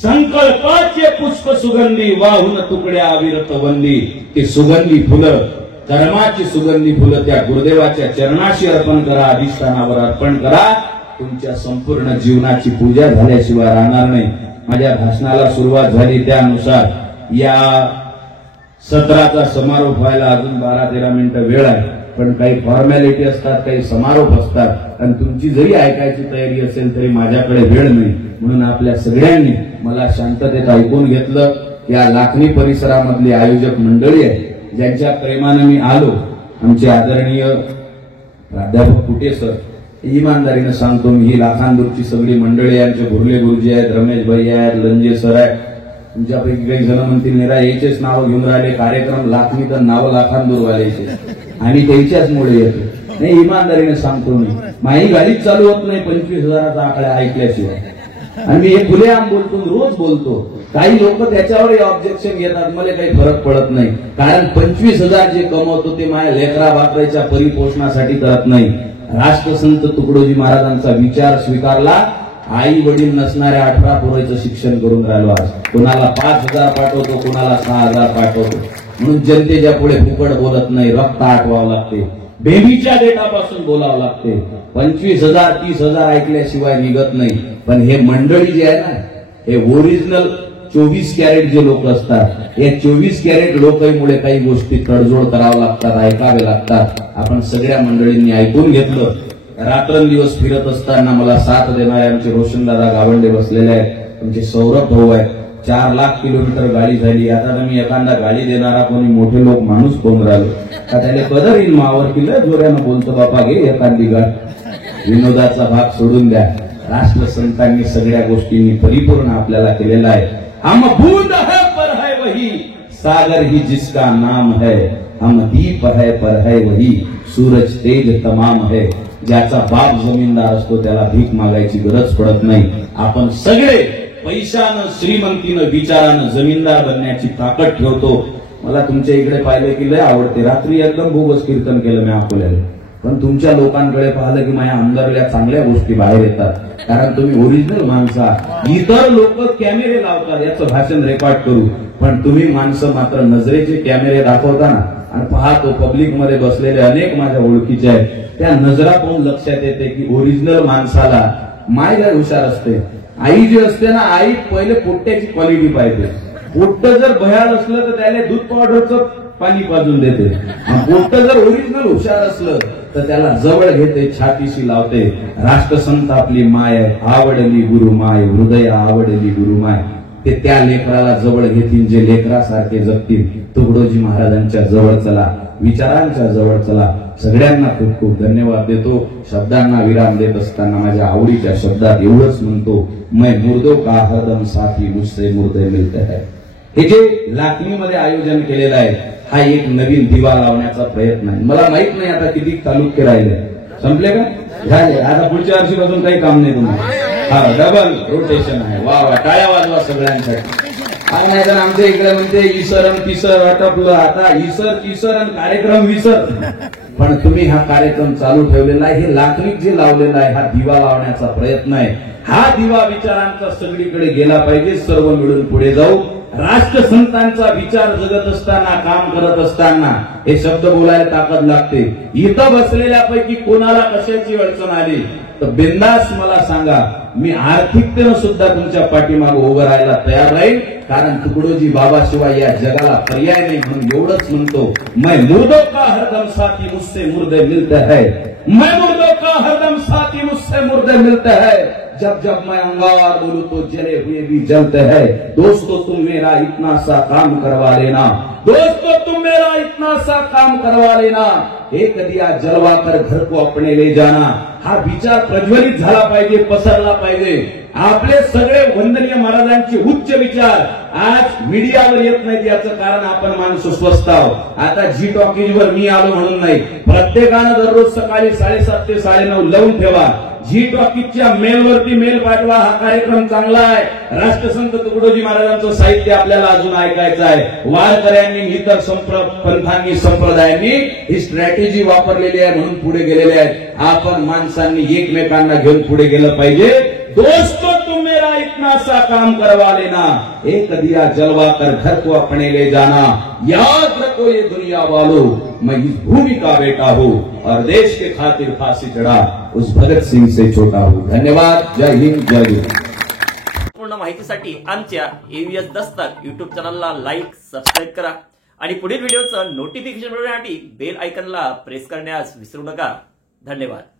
संकल्पाचे पुष्प सुगंधी वाहून तुकड्या अविरत वंदी ते सुगंधी फुलं कर्माची सुगंधी फुलं त्या गुरुदेवाच्या चरणाशी अर्पण करा अधिष्ठानावर अर्पण करा तुमच्या संपूर्ण जीवनाची पूजा झाल्याशिवाय राहणार नाही माझ्या भाषणाला सुरुवात झाली त्यानुसार या सत्राचा समारोप व्हायला अजून 12-13 मिनिटं वेळ आहे पण काही फॉर्मॅलिटी असतात काही समारोप असतात आणि तुमची जरी ऐकायची तयारी असेल तरी माझ्याकडे वेळ नाही म्हणून आपल्या सगळ्यांनी मला शांततेत ऐकून घेतलं या लाखनी परिसरामधली आयोजक मंडळी आहे ज्यांच्या प्रेमानं मी आलो आमचे आदरणीय प्राध्यापक कुटे सर इमानदारीनं सांगतो मी ही लाखांदूरची सगळी मंडळी आमचे भुर्ले गुरुजी आहेत रमेश भाई आहेत लंजे सर आहेत तुमच्यापैकी काही जण म्हणतील निरा याचेच नाव घेऊन राहिले कार्यक्रम लाखनी तर नाव लाखांदूर वाल्याचे आणि त्याच्याच मुळे येतो नाही इमानदारीने सांगतो मी माही गाडीच चालू होत नाही 25,000चा आकडा ऐकल्याशिवाय आणि मी हे खुलेआम बोलतो रोज बोलतो काही लोक त्याच्यावर ऑब्जेक्शन घेतात मला काही फरक पडत नाही कारण 25,000 जे कमवतो ते माझ्या लेकरा बाकराच्या परिपोषणासाठी करत नाही राष्ट्रसंत तुकडोजी महाराजांचा विचार स्वीकारला आई वडील नसणाऱ्या 18 पोरांचं शिक्षण करून राहिलो आज कोणाला 5,000 पाठवतो कोणाला 6,000 पाठवतो म्हणून जनतेच्या पुढे फुकट बोलत नाही रक्त आठवावं लागते बेबीच्या डेटापासून बोलावं लागते 25,000 30,000 ऐकल्याशिवाय निघत नाही पण हे मंडळी जे आहे ना हे ओरिजिनल 24 कॅरेट जे लोक असतात या 24 कॅरेट लोकांमुळे काही गोष्टी तडजोड करावं लागतात ऐकावे लागतात आपण सगळ्या मंडळींनी ऐकून घेतलं रात्रंदिवस फिरत असताना मला साथ देणारे आमचे रोशनदादा गावंडे बसलेले आहेत आमचे सौरभ भाऊ आहेत 4 लाख किलोमीटर गाडी झाली आता मी एखादा गाडी देणारा कोणी मोठे लोक माणूस कोण राहिलो का त्याला कदर येईल मावर किल्ला जोऱ्यानं बोलतो बापा घे एखादी गाडी विनोदाचा भाग सोडून द्या राष्ट्रसंतांनी सगळ्या गोष्टींनी परिपूर्ण आपल्याला केलेला आहे हम बूंद है पर है वही सागर ही जिसका नाम है हम दीप है पर है वही सूरज तेज तमाम है ज्याचा बाप जमीनदार असतो त्याला भीक मागायची गरज पडत नाही आपण सगळे पैशानं श्रीमंतीनं विचारानं जमीनदार बनण्याची ताकद ठेवतो मला तुमच्या इकडे पाहिलं की लय आवडते रात्री एकदम बोगस कीर्तन केलं मी अकोल्याला पण तुमच्या लोकांकडे पाहिलं की माझ्या अंदरल्या चांगल्या गोष्टी बाहेर येतात कारण तुम्ही ओरिजिनल माणसा इतर लोक कॅमेरे लावतात याचं भाषण रेकॉर्ड करू पण तुम्ही माणसं मात्र नजरेचे कॅमेरे दाखवता ना आणि पाहतो पब्लिक मध्ये बसलेले अनेक माझ्या ओळखीचे आहेत त्या नजरा पाहून लक्षात येते की ओरिजिनल माणसाला माय लय हुशार असते आई जी असते ना आई पहिले पोट्ट्याची क्वालिटी पाहिजे पोट्ट जर भयाल असलं तर त्याला दूध पावडरचं पाणी पाजून देते पोट्ट जर ओरिजिनल हुशार असलं तर त्याला जवळ घेते छातीशी लावते राष्ट्रसंत आपली माय आवडली गुरु माय हृदय आवडली गुरु माय ते त्या लेकराला जवळ घेतील जे लेकरासारखे जगतील. तुकडोजी महाराजांच्या जवळ चला, विचारांच्या जवळ चला. सगळ्यांना खूप खूप धन्यवाद देतो. शब्दांना विराम देत असताना माझ्या आवडीच्या शब्दात एवढंच म्हणतो, मैं मुर्दों का हरदम साथी मुझसे मुर्दे मिलते है. हे जे लाखनीमध्ये आयोजन केलेलं आहे, हा एक नवीन दिवा लावण्याचा प्रयत्न आहे. मला माहित नाही आता किती तालुके राहिले, संपले का झाले. आता पुढच्या वर्षीपासून काही काम नाही तुम्हाला. हा डबल रोटेशन आहे. वा वा, टाळ्या वाजवा सगळ्यांसाठी. आणि नाही तर आमच्या इकडे म्हणते इसर तिसर आटपलं, आता इसर तिसर आणि कार्यक्रम विसर. पण तुम्ही हा कार्यक्रम चालू ठेवलेला आहे. हे लाखनिक जे लावलेला आहे, हा दिवा लावण्याचा प्रयत्न आहे. हा दिवा विचारांचा सगळीकडे गेला पाहिजे. सर्व मिळून पुढे जाऊ. राष्ट्रसंतांचा विचार जगत असताना, काम करत असताना हे शब्द बोलायला ताकद लागते. इथं बसलेल्यापैकी कोणाला कशाची अडचण आली तर बिंदास मला सांगा. मी आर्थिकतेनं सुद्धा तुमच्या पाठीमागे उभं राहायला तयार राहील. कारण तुकडोजी बाबाशिवाय या जगाला पर्याय नाही. म्हणून एवढंच म्हणतो, मैं मुर्दों का हरदम साथी मुझसे मुर्दे मिलते है. मैं मुर्दों का हरदम साथी मुझसे मुर्दे मिलते है. जब जब मैं अंगार बोलूं तो जले हुए भी जलते हैं. दोस्तों तुम मेरा इतना सा काम करवा लेना. दोस्तों तुम मेरा इतना सा काम करवा लेना. एक दिया जलवा कर घर को अपने ले जाना. हा विचार प्रज्वलित झाला पाहिजे, पसरला पाहिजे. आपले सगळे वंदनीय महाराजांचे उच्च विचार आज मीडियावर येत नाहीत. याचं कारण आपण माणसं स्वस्त आहोत. आता जी टॉकीजवर मी आलो म्हणून नाही, प्रत्येकानं दररोज सकाळी 7:30 ते 9:30 लावून ठेवा. जी टॉकीजच्या मेलवरती मेल पाठवा. हा कार्यक्रम चांगला आहे. राष्ट्रसंत तुकडोजी महाराजांचं साहित्य आपल्याला अजून ऐकायचं आहे. वारकऱ्यांनी, इतर पंथांनी, संप्रदायांनी ही स्ट्रॅटेजी वापरलेली आहे म्हणून पुढे गेलेले आहेत. आपण माणसांनी एकमेकांना घेऊन पुढे गेलं पाहिजे. दोस्तों तुम मेरा इतना सा काम करवा लेना. एक दिया जलवा कर घर को अपने ले जाना. याद रखो ये दुनिया वालों, मैं इस भूमि का बेटा हूँ और देश के खातिर फांसी चढ़ा उस भगत सिंह से छोटा हूँ. धन्यवाद. जय हिंद, जय हिंद. पूर्ण माहितीसाठी आमच्या AVS दस्तक युट्यूब चॅनलला लाईक, सबस्क्राईब करा आणि पुढील व्हिडिओचं नोटिफिकेशन मिळवण्यासाठी बेल आयकॉनला प्रेस करण्यास विसरू नका. धन्यवाद.